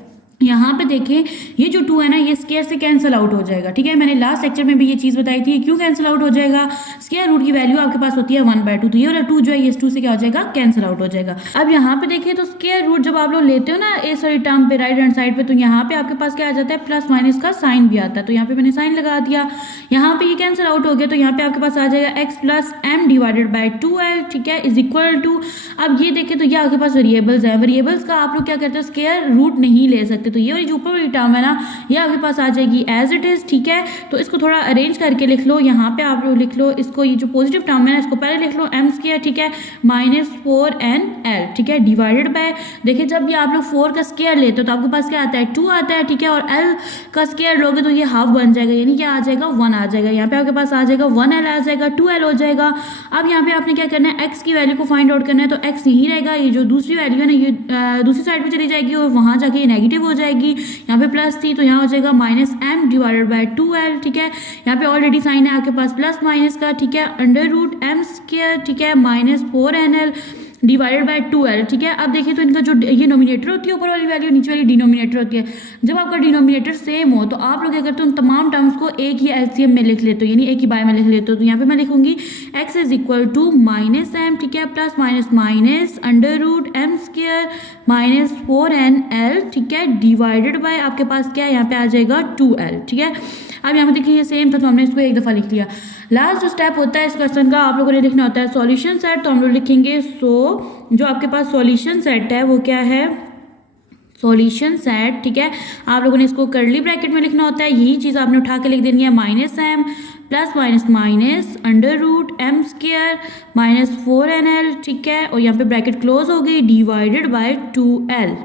यहाँ पे देखें ये जो 2 है ना ये स्क्वायर से कैंसिल आउट हो जाएगा, ठीक है। मैंने लास्ट लेक्चर में भी ये चीज़ बताई थी, क्यों कैंसिल आउट हो जाएगा, स्क्वायर रूट की वैल्यू आपके पास होती है 1/2, तो ये वाला 2 जो है ये 2 से क्या हो जाएगा, कैंसिल आउट हो जाएगा। अब यहाँ पे देखिए तो स्क्वायर रूट जब आप लोग लेते हो ना ए सॉरी टर्म पे राइट हैंड साइड पे, तो यहाँ पे आपके पास क्या आ जाता है, प्लस माइनस का साइन भी आता है। तो यहाँ पे मैंने साइन लगा दिया, यहाँ पे ये कैंसिल आउट हो गया, तो यहाँ पे आपके पास आ जाएगा x plus m divided by 2l, ठीक है, इज इक्वल टू। अब ये देखें तो ये आपके पास वेरिएबल्स है, वेरिएबल्स का आप लोग क्या करते हो, स्क्वायर रूट नहीं ले सकते। तो ये वाली जो ऊपर टर्म है ना ये आपके पास आ जाएगी एज इट इज, ठीक है। तो इसको थोड़ा अरेंज करके लिख लो। यहाँ पे आप लोग लिख लो इसको, ये जो पॉजिटिव टर्म है ना इसको पहले लिख लो m स्क्वायर, ठीक है, -4nl, ठीक है, डिवाइडेड बाय, देखिए जब ये आप लोग 4 का स्क्वायर लेते हो तो आपके पास क्या आता है, 2 आता है, ठीक है, और l का स्क्वायर लोगे तो ये हाफ बन जाएगा, यानी क्या आ जाएगा, 1 आ जाएगा। यहाँ पे आपके पास आ जाएगा 1l आ जाएगा, 2l हो जाएगा। अब यहाँ पे आपने क्या करना है, x की वैल्यू को फाइंड आउट करना है, तो x यहीं रहेगा, ये जो दूसरी वैल्यू है ना ये दूसरी साइड पे चली जाएगी और वहाँ जाके ये नेगेटिव हो जाएगी। यहाँ पे प्लस थी तो यहाँ हो जाएगा -m डिवाइडेड बाय 2l, ठीक है। यहाँ पे ऑलरेडी साइन है आपके पास प्लस माइनस का, ठीक है, अंडर रूट m स्क्वायर, ठीक है, -4nl डिवाइडेड बाय 2l, ठीक है। अब देखिए तो इनका जो ये नोमिनेटर होती है ऊपर वाली वैल्यू, नीचे वाली डिनोमिनेटर होती है। जब आपका डिनोमिनेटर सेम हो तो आप लोग क्या करते हो, उन तमाम टर्म्स को एक ही एलसीएम में लिख लेते हो, यानी एक ही बाय में लिख लेते हो। तो यहाँ पे मैं लिखूंगी x is equal to -m, ठीक है, plus minus under root m square -4nl, ठीक है, डिवाइडेड बाय आपके पास क्या है, यहाँ पे आ जाएगा 2l, ठीक है। अब यहाँ पे देखिए ये सेम था तो हमने इसको एक दफ़ा लिख लिया। लास्ट जो स्टेप होता है इस क्वेश्चन का, आप लोगों ने लिखना होता है सॉल्यूशन सेट। तो हम लोग लिखेंगे जो आपके पास सॉल्यूशन सेट है वो क्या है, सॉल्यूशन सेट, ठीक है। आप लोगों ने इसको कर्ली ब्रैकेट में लिखना होता है, यही चीज़ आपने उठा के लिख देनी है -m plus minus under root m square -4nl, ठीक है, और यहाँ पे ब्रैकेट क्लोज हो गई, डिवाइडेड बाय 2l।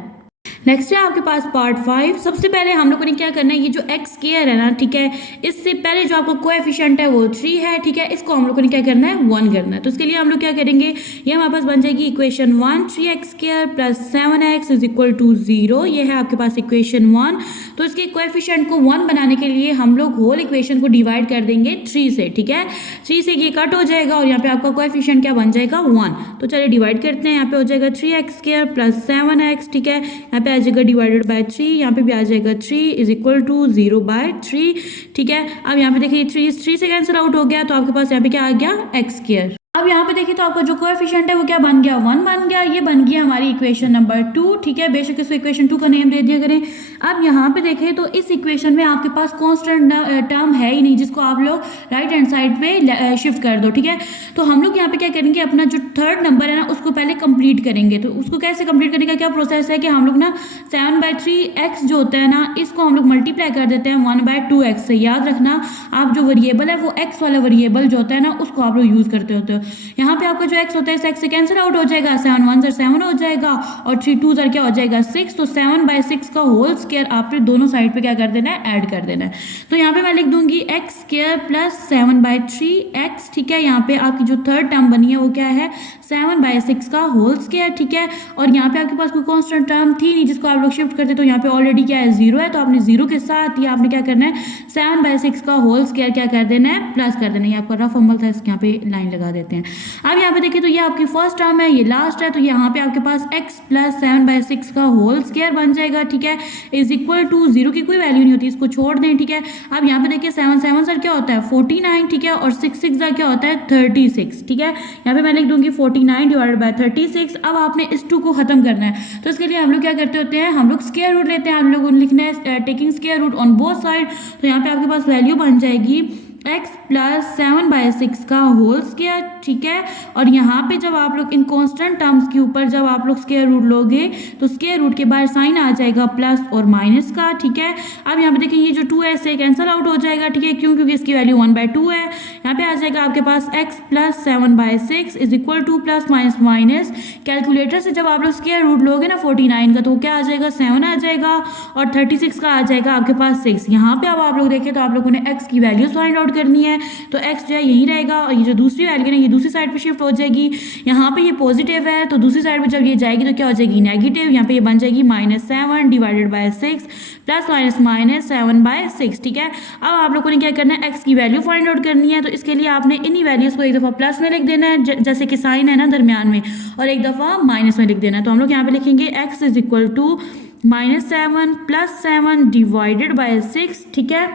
नेक्स्ट है आपके पास पार्ट 5। सबसे पहले हम लोगों ने क्या करना है, ये जो एक्स स्क्वायर है ना, ठीक है, इससे पहले जो आपका कोएफिशिएंट है वो 3 है, ठीक है, इसको हम लोगों ने क्या करना है, 1 करना है। तो इसके लिए हम लोग क्या करेंगे, ये हमारे पास बन जाएगी equation 1 3x square plus 7x is equal to 0। ये है आपके पास इक्वेशन 1। तो इसके कोएफिशिएंट को 1 बनाने के लिए हम लोग होल इक्वेशन को डिवाइड कर देंगे 3 से, ठीक है। 3 से ये कट हो जाएगा और यहाँ पे आपका कोएफिशिएंट क्या बन जाएगा, 1। तो चलिए डिवाइड करते हैं। यहाँ पे हो जाएगा 3x स्क्वायर प्लस 7x, ठीक है, यहाँ पे आ जाएगा डिवाइडेड बाय 3, यहाँ पे भी आ जाएगा 3 इज इक्वल टू 0/3, ठीक है। अब यहाँ पे देखिए 3 से कैंसिल आउट हो गया, तो आपके पास यहाँ पे क्या आ गया, एक्स स्क्वायर। अब यहाँ पे देखिए तो आपका जो कोएफिशिएंट है वो क्या बन गया, 1 बन गया। ये बन गया हमारी इक्वेशन नंबर 2, ठीक है, बेशक इसको इक्वेशन 2 का नेम दे दिया करें। अब यहाँ पे देखें तो इस इक्वेशन में आपके पास कांस्टेंट टर्म है ही नहीं, जिसको आप लोग राइट हैंड साइड पे शिफ्ट कर दो, ठीक है। तो हम लोग यहाँ पे क्या करेंगे, अपना जो थर्ड नंबर है ना उसको पहले कंप्लीट करेंगे। तो उसको कैसे कंप्लीट करने का क्या प्रोसेस है कि हम लोग ना 7/3x जो होता है ना, इसको हम लोग मल्टीप्लाई कर देते हैं 1/2x से। याद रखना आप जो वेरिएबल है वो x वाला वेरिएबल जो होता है ना उसको आप लोग यूज करते होते हो। यहाँ पे आपका जो x होता है x से कैंसिल आउट हो जाएगा, 7 1 7 हो जाएगा और 3 2 क्या हो जाएगा 6। तो 7/6 का होल स्क्वायर आपने दोनों साइड पे क्या कर देना है, ऐड कर देना है। तो यहाँ पे मैं लिख दूंगी x स्क्वायर प्लस 7/3x, ठीक है। यहाँ पे आपकी जो थर्ड टर्म बनी है वो क्या है, 7/6 का होल स्क्वायर, ठीक है। और यहाँ पे आपके पास कोई कांस्टेंट टर्म थी नहीं जिसको आप लोग शिफ्ट करते, तो यहाँ पे ऑलरेडी क्या है, 0 है। तो आपने 0 के साथ ये आपने क्या करना है, 7/6 का होल स्क्वायर क्या कर देना है, प्लस कर देना है। ये आपका रफ फॉर्मूला था, यहाँ पे लाइन लगा देते हैं। अब यहाँ पे देखिए तो ये आपकी फर्स्ट टर्म है, ये लास्ट है, तो यहाँ पे आपके पास x प्लस 7/6 का होल स्क्वायर बन जाएगा, ठीक है, इज इक्वल टू 0 की कोई वैल्यू नहीं होती, इसको छोड़ दें, ठीक है। अब यहाँ पे देखिए 7 7 सर क्या होता है 49, ठीक है, और 6 6 क्या होता है 36, ठीक है। यहाँ पे मैं लिख दूंगी 49 डिवाइडेड बाय 36। अब आपने इस 2 को खत्म करना है, तो इसके लिए हम लोग क्या करते होते हैं, हम लोग स्क्वायर रूट लेते हैं, हम लोग लिखना है taking square root on both side. तो यहाँ पे आपके पास वैल्यू बन जाएगी x प्लस 7/6 का होल स्क्वायर, ठीक है। और यहाँ पे जब आप लोग इन कांस्टेंट टर्म्स के ऊपर जब आप लोग स्क्वायर रूट लोगे तो स्क्वायर रूट के बाहर साइन आ जाएगा प्लस और माइनस का, ठीक है। अब यहाँ पे देखिए ये जो 2 है इससे कैंसिल आउट हो जाएगा, ठीक है, क्यों, क्योंकि इसकी वैल्यू 1/2 है। यहाँ पे आ जाएगा आपके पास x plus 7/6 is equal two plus minus minus, calculator से जब आप लोग स्क्वायर रूट लोगे ना 49 का तो क्या आ जाएगा 7 आ जाएगा, और 36 का आ जाएगा आपके पास 6। यहाँ पे अब आप लोग देखें तो आप लोगों ने x की वैल्यूज फाइंड आउट करनी है, तो x जो है यही रहेगा, और ये जो दूसरी वैल्यू है ये दूसरी साइड पे शिफ्ट हो जाएगी। यहाँ पे ये पॉजिटिव है तो दूसरी साइड पे जब ये जाएगी तो क्या हो जाएगी नेगेटिव, यहाँ पे ये बन जाएगी -7 डिवाइडेड बाय 6 प्लस माइनस -7/6, ठीक है। अब आप लोगों ने क्या करना है x की वैल्यू फाइंड आउट करनी है, तो इसके लिए आपने इन्हीं वैल्यूज को एक दफ़ा प्लस में लिख देना है जैसे कि साइन है ना दरमियान में, और एक दफ़ा माइनस में लिख देना है। तो हम लोग यहाँ पे लिखेंगे x is equal to -7 plus 7 divided by 6, ठीक है।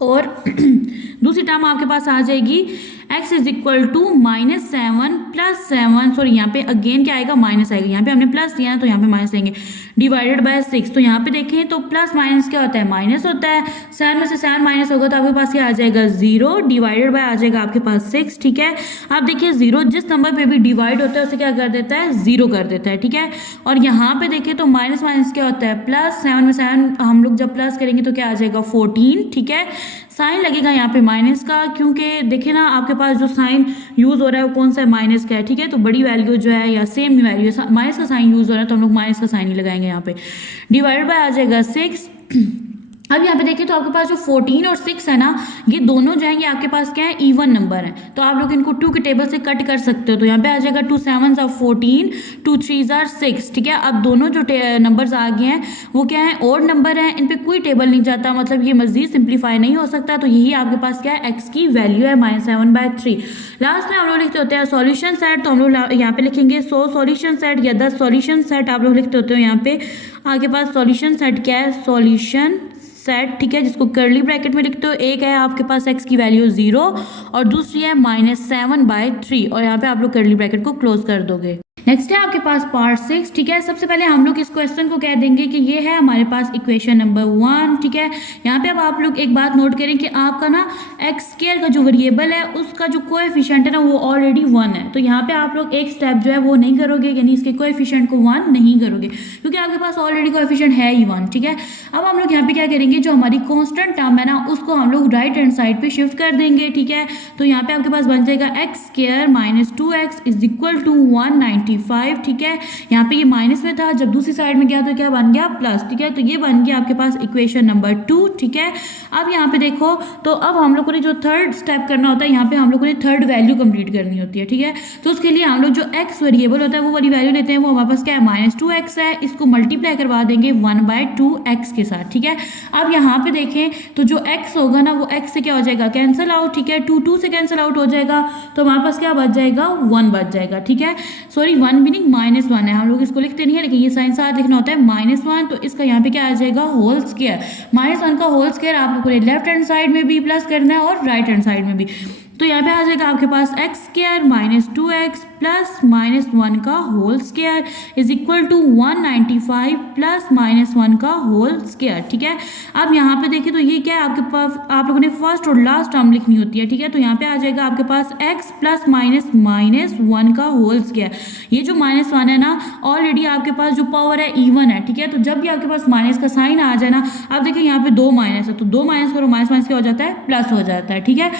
और दूसरी टर्म आपके पास आ जाएगी x is equal to -7 plus 7, sorry यहाँ पे अगेन क्या आएगा माइनस आएगा, यहाँ पे हमने प्लस दिया है तो यहाँ पे माइनस लेंगे, डिवाइडेड बाय 6। तो यहाँ पे देखें तो प्लस माइनस क्या होता है माइनस होता है, 7 में से 7 माइनस होगा तो आपके पास क्या आ जाएगा 0 डिवाइडेड बाय आ जाएगा आपके पास 6, ठीक है। आप देखिए 0 जिस नंबर पे भी डिवाइड होता है उसे क्या कर देता है 0 कर देता है, ठीक है। और यहाँ पे देखिए तो माइनस माइनस क्या होता है प्लस, 7 में 7 हम लोग जब प्लस करेंगे तो क्या आ जाएगा 14, ठीक है। साइन लगेगा यहाँ पे माइनस का, क्योंकि देखिए ना आपके पास जो साइन यूज़ हो रहा है वो कौन सा है माइनस का है, ठीक है। तो बड़ी वैल्यू जो है या सेम वैल्यू माइनस का साइन यूज़ हो रहा है तो हम लोग माइनस का साइन ही लगाएंगे यहाँ पे, डिवाइडेड बाय आ जाएगा 6। अब यहाँ पे देखिए तो आपके पास जो 14 और 6 है ना ये दोनों जो है ये आपके पास क्या है इवन नंबर है, तो आप लोग इनको 2 के टेबल से कट कर सकते हो। तो यहाँ पे आ जाएगा 2 7s are 14, 2 3s are 6, ठीक है। अब दोनों जो नंबर्स आ गए हैं वो क्या है ओड नंबर है, इन पे कोई टेबल नहीं जाता, मतलब ये मजीद सिंप्लीफाई नहीं हो सकता। तो यही आपके पास क्या है x की वैल्यू है -7/3। लास्ट में हम लोग लिखते होते हैं सॉल्यूशन सेट, तो हम लोग यहाँ पे लिखेंगे 100 सॉल्यूशन सेट या 10 सॉल्यूशन सेट आप लोग लिखते होते हो। यहाँ पे आपके पास सॉल्यूशन सेट क्या है सॉल्यूशन सेट, ठीक है, जिसको कर्ली ब्रैकेट में लिखते हो। एक है आपके पास x की वैल्यू 0 और दूसरी है -7/3, और यहाँ पे आप लोग कर्ली ब्रैकेट को क्लोज कर दोगे। नेक्स्ट है आपके पास पार्ट 6, ठीक है। सबसे पहले हम लोग इस क्वेश्चन को कह देंगे कि ये है हमारे पास इक्वेशन नंबर 1, ठीक है। यहाँ पे अब आप लोग एक बात नोट करें कि आपका ना एक्स स्क्वायर का जो वेरिएबल है उसका जो कोएफिशिएंट है ना वो ऑलरेडी 1 है, तो यहाँ पे आप लोग एक स्टेप जो है वो नहीं करोगे, यानी इसके कोएफिशिएंट को 1 नहीं करोगे क्योंकि आपके पास ऑलरेडी कोएफिशिएंट है ही 1, ठीक है। अब हम लोग यहाँ पे क्या करेंगे, जो हमारी कॉन्स्टेंट टर्म है ना उसको हम लोग राइट हैंड साइड पे शिफ्ट कर देंगे, ठीक है। तो यहाँ पे आपके पास बन जाएगा x² - 2x is equal to 195, ठीक है। यहाँ पे ये माइनस में था, जब दूसरी साइड में गया तो क्या बन गया प्लस, ठीक है। तो ये बन गया आपके पास इक्वेशन नंबर 2, ठीक है। अब यहाँ पे देखो तो अब हम लोगों ने जो थर्ड स्टेप करना होता है, यहाँ पे हम लोगों ने थर्ड वैल्यू कंप्लीट करनी होती है, ठीक है। तो उसके लिए हम लोग जो x वेरिएबल होता है वो वाली वैल्यू लेते हैं, वो हमारे पास क्या है -2x है, इसको मल्टीप्लाई करवा देंगे 1/2x के साथ, ठीक है। अब यहाँ पे देखें तो जो x होगा ना वो x से क्या हो जाएगा कैंसिल आउट, ठीक है। 2 से कैंसिल आउट हो जाएगा तो हमारे पास क्या बच जाएगा 1 बच जाएगा, ठीक है। सॉरी 1 मीनिंग -1 है, हम लोग इसको लिखते नहीं है लेकिन ये साइन साथ लिखना होता है -1, तो इसका यहाँ पे क्या आ जाएगा होल स्क्वायर। -1 का होल स्क्वायर आप लोगों ने लेफ्ट हैंड साइड में भी प्लस करना है और राइट हैंड साइड में भी। तो यहाँ पे आ जाएगा आपके पास x² - 2x प्लस -1 का whole square is equal to 195 plus -1 का होल स्क्वायर, ठीक है। अब यहाँ पे देखिए तो ये क्या है आपके पास, आप लोगों ने फर्स्ट और लास्ट टर्म लिखनी होती है, ठीक है। तो यहाँ पे आ जाएगा आपके पास x प्लस -1 का होल स्क्वायर। ये जो -1 है ना ऑलरेडी आपके पास जो पावर है इवन है, ठीक है। तो जब भी आपके पास माइनस का साइन आ जाए ना, आप देखिए यहाँ पे 2 माइनस है तो 2 माइनस करो, माइनस क्या हो जाता है प्लस हो जाता है, ठीक है।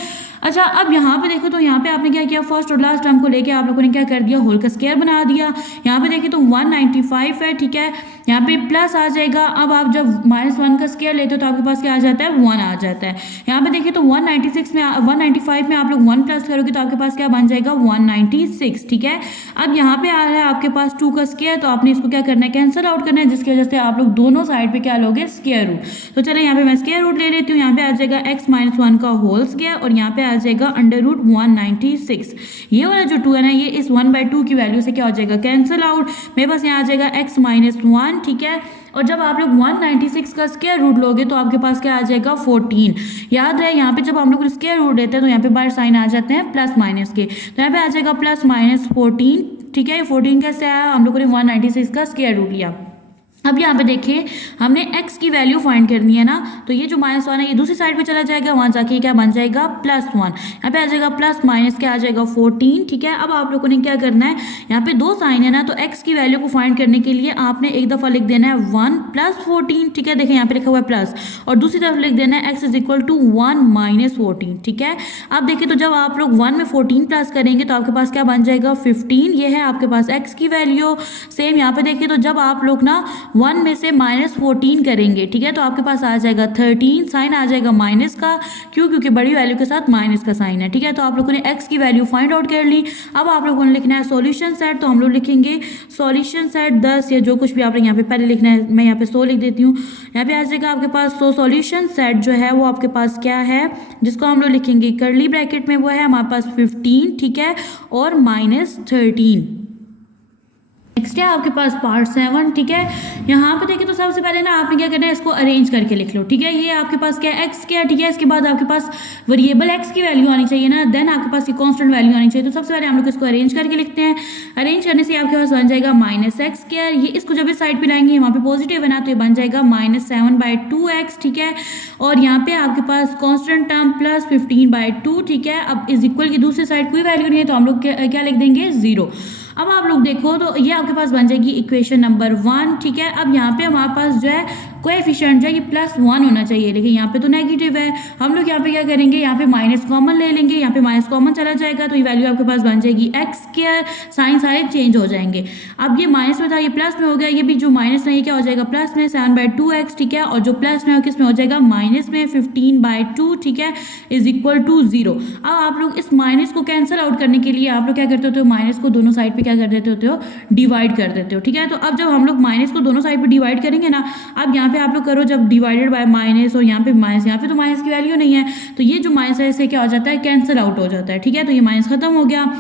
अच्छा अब यहाँ पे देखो तो यहाँ पे आपने क्या किया, फर्स्ट और लास्ट टर्म को लेके आप लोगों ने ने क्या कर दिया, होल का स्क्वायर बना दिया। यहाँ पे देखिए तो 195 है, ठीक है, यहाँ पे प्लस आ जाएगा। अब आप जब -1 का स्क्वायर लेते हो तो आपके पास क्या आ जाता है, 1 आ जाता है। यहाँ पे देखिए तो 195 में आप लोग 1 प्लस करोगे तो आपके पास क्या बन जाएगा, 196, ठीक है। अब यहाँ पे आ रहा है आपके पास 2 का स्क्वायर, तो आपने इसको क्या करना है, कैंसिल आउट करना है, जिसकी वजह से आप लोग दोनों साइड पे क्या लोगे, स्क्वायर रूट। तो चले यहाँ पे मैं स्क्वायर रूट ले लेती हूँ। यहाँ पे आ जाएगा x-1 का होल स्क्वायर और यहाँ पे आ जाएगा √196। ये वाला जो 2 है ना, ये इस 1/2 की वैल्यू से क्या हो जाएगा, कैंसिल आउट। मेरे पास यहाँ आ जाएगा x-1, ठीक है। और जब आप लोग 196 का स्क्वायर रूट लोगे तो आपके पास क्या आ जाएगा, 14। याद रहे यहाँ पे जब हम लोग स्क्वायर रूट लेते हैं तो यहाँ पे बाहर साइन आ जाते हैं प्लस माइनस के, तो यहाँ पे आ जाएगा +-14, ठीक है। 14 कैसे आया, हम लोगों ने 196 का स्क्वायर रूट लिया। अब यहाँ पे देखिए हमने x की वैल्यू फाइंड करनी है ना, तो ये जो -1 है ये दूसरी साइड पे चला जाएगा, वहाँ जाके क्या बन जाएगा, +1। यहाँ पे आ जाएगा प्लस माइनस क्या आ जाएगा, 14, ठीक है। अब आप लोगों ने क्या करना है, यहाँ पे 2 साइन है ना, तो x की वैल्यू को फाइंड करने के लिए आपने एक दफ़ा लिख देना है 1 + 14, ठीक है। देखिए यहाँ पे लिखा हुआ है प्लस, और दूसरी तरफ लिख देना है x = 1 - 14, ठीक है। अब देखिए तो जब आप लोग 1 में 14 प्लस करेंगे तो आपके पास क्या बन जाएगा, 15। ये है आपके पास x की वैल्यू। सेम यहाँ पे देखिए तो जब आप लोग ना 1 में से -14 करेंगे, ठीक है, तो आपके पास आ जाएगा 13, साइन आ जाएगा माइनस का, क्यों, क्योंकि बड़ी वैल्यू के साथ माइनस का साइन है, ठीक है। तो आप लोगों ने x की वैल्यू फाइंड आउट कर ली। अब आप लोगों ने लिखना है सॉल्यूशन सेट, तो हम लोग लिखेंगे सॉल्यूशन सेट 10 या जो कुछ भी आप यहाँ पे पहले लिखना है, मैं यहाँ पे 100 लिख देती हूँ। यहाँ पे आ जाएगा आपके पास 100 सॉल्यूशन सेट जो है वो आपके पास क्या है, जिसको हम लोग लिखेंगे करली ब्रैकेट में, वो है हमारे पास 15, ठीक है, और -13। नेक्स्ट है आपके पास पार्ट 7, ठीक है। यहाँ पे देखिए तो सबसे पहले ना आपने क्या करना है, इसको अरेंज करके लिख लो, ठीक है। ये आपके पास क्या है, x क्या है, ठीक है। इसके बाद आपके पास वेरिएबल x की वैल्यू आनी चाहिए ना, देन आपके पास ये कांस्टेंट वैल्यू आनी चाहिए। तो सबसे पहले हम लोग इसको अरेंज करके लिखते हैं। अरेंज करने से आपके पास बन जाएगा -x²। ये इसको जब इस साइड पे लाएंगे, वहाँ पे पॉजिटिव है ना, तो ये बन जाएगा -7/2x, ठीक है। और यहाँ पे आपके पास कांस्टेंट टर्म +15/2, ठीक है। अब इज इक्वल की दूसरी साइड कोई वैल्यू नहीं है तो हम लोग क्या लिख देंगे, 0। अब आप लोग देखो तो ये आपके पास बन जाएगी इक्वेशन नंबर 1, ठीक है। अब यहाँ पे हमारे पास जो है कोएफिशिएंट जो है ये +1 होना चाहिए, लेकिन यहाँ पे तो नेगेटिव है। हम लोग यहाँ पे क्या करेंगे, यहाँ पे माइनस कॉमन ले लेंगे, यहाँ पे माइनस कॉमन चला जाएगा तो ये वैल्यू आपके पास बन जाएगी x²। साइन सारे चेंज हो जाएंगे। अब ये माइनस में था, ये प्लस में हो गया, ये भी जो माइनस में ये क्या हो जाएगा, प्लस में 7/2x, ठीक है। और जो प्लस में किस में हो जाएगा, माइनस में 15/2, ठीक है, इज इक्वल टू 0। अब आप लोग इस माइनस को कैंसिल आउट करने के लिए आप लोग क्या करते होते हो, माइनस को दोनों साइड पे क्या कर देते होते हो, डिवाइड कर देते हो, ठीक है। तो अब जब हम लोग माइनस को दोनों साइड पे डिवाइड करेंगे ना, अब यहाँ पे आप लोग करो जब डिवाइडेड बाय माइनस, और यहाँ पे माइनस, यहाँ पे तो माइनस की वैल्यू नहीं है, तो ये जो माइनस है इससे क्या हो जाता है, कैंसिल आउट हो जाता है, ठीक है। तो ये माइनस खत्म हो गया।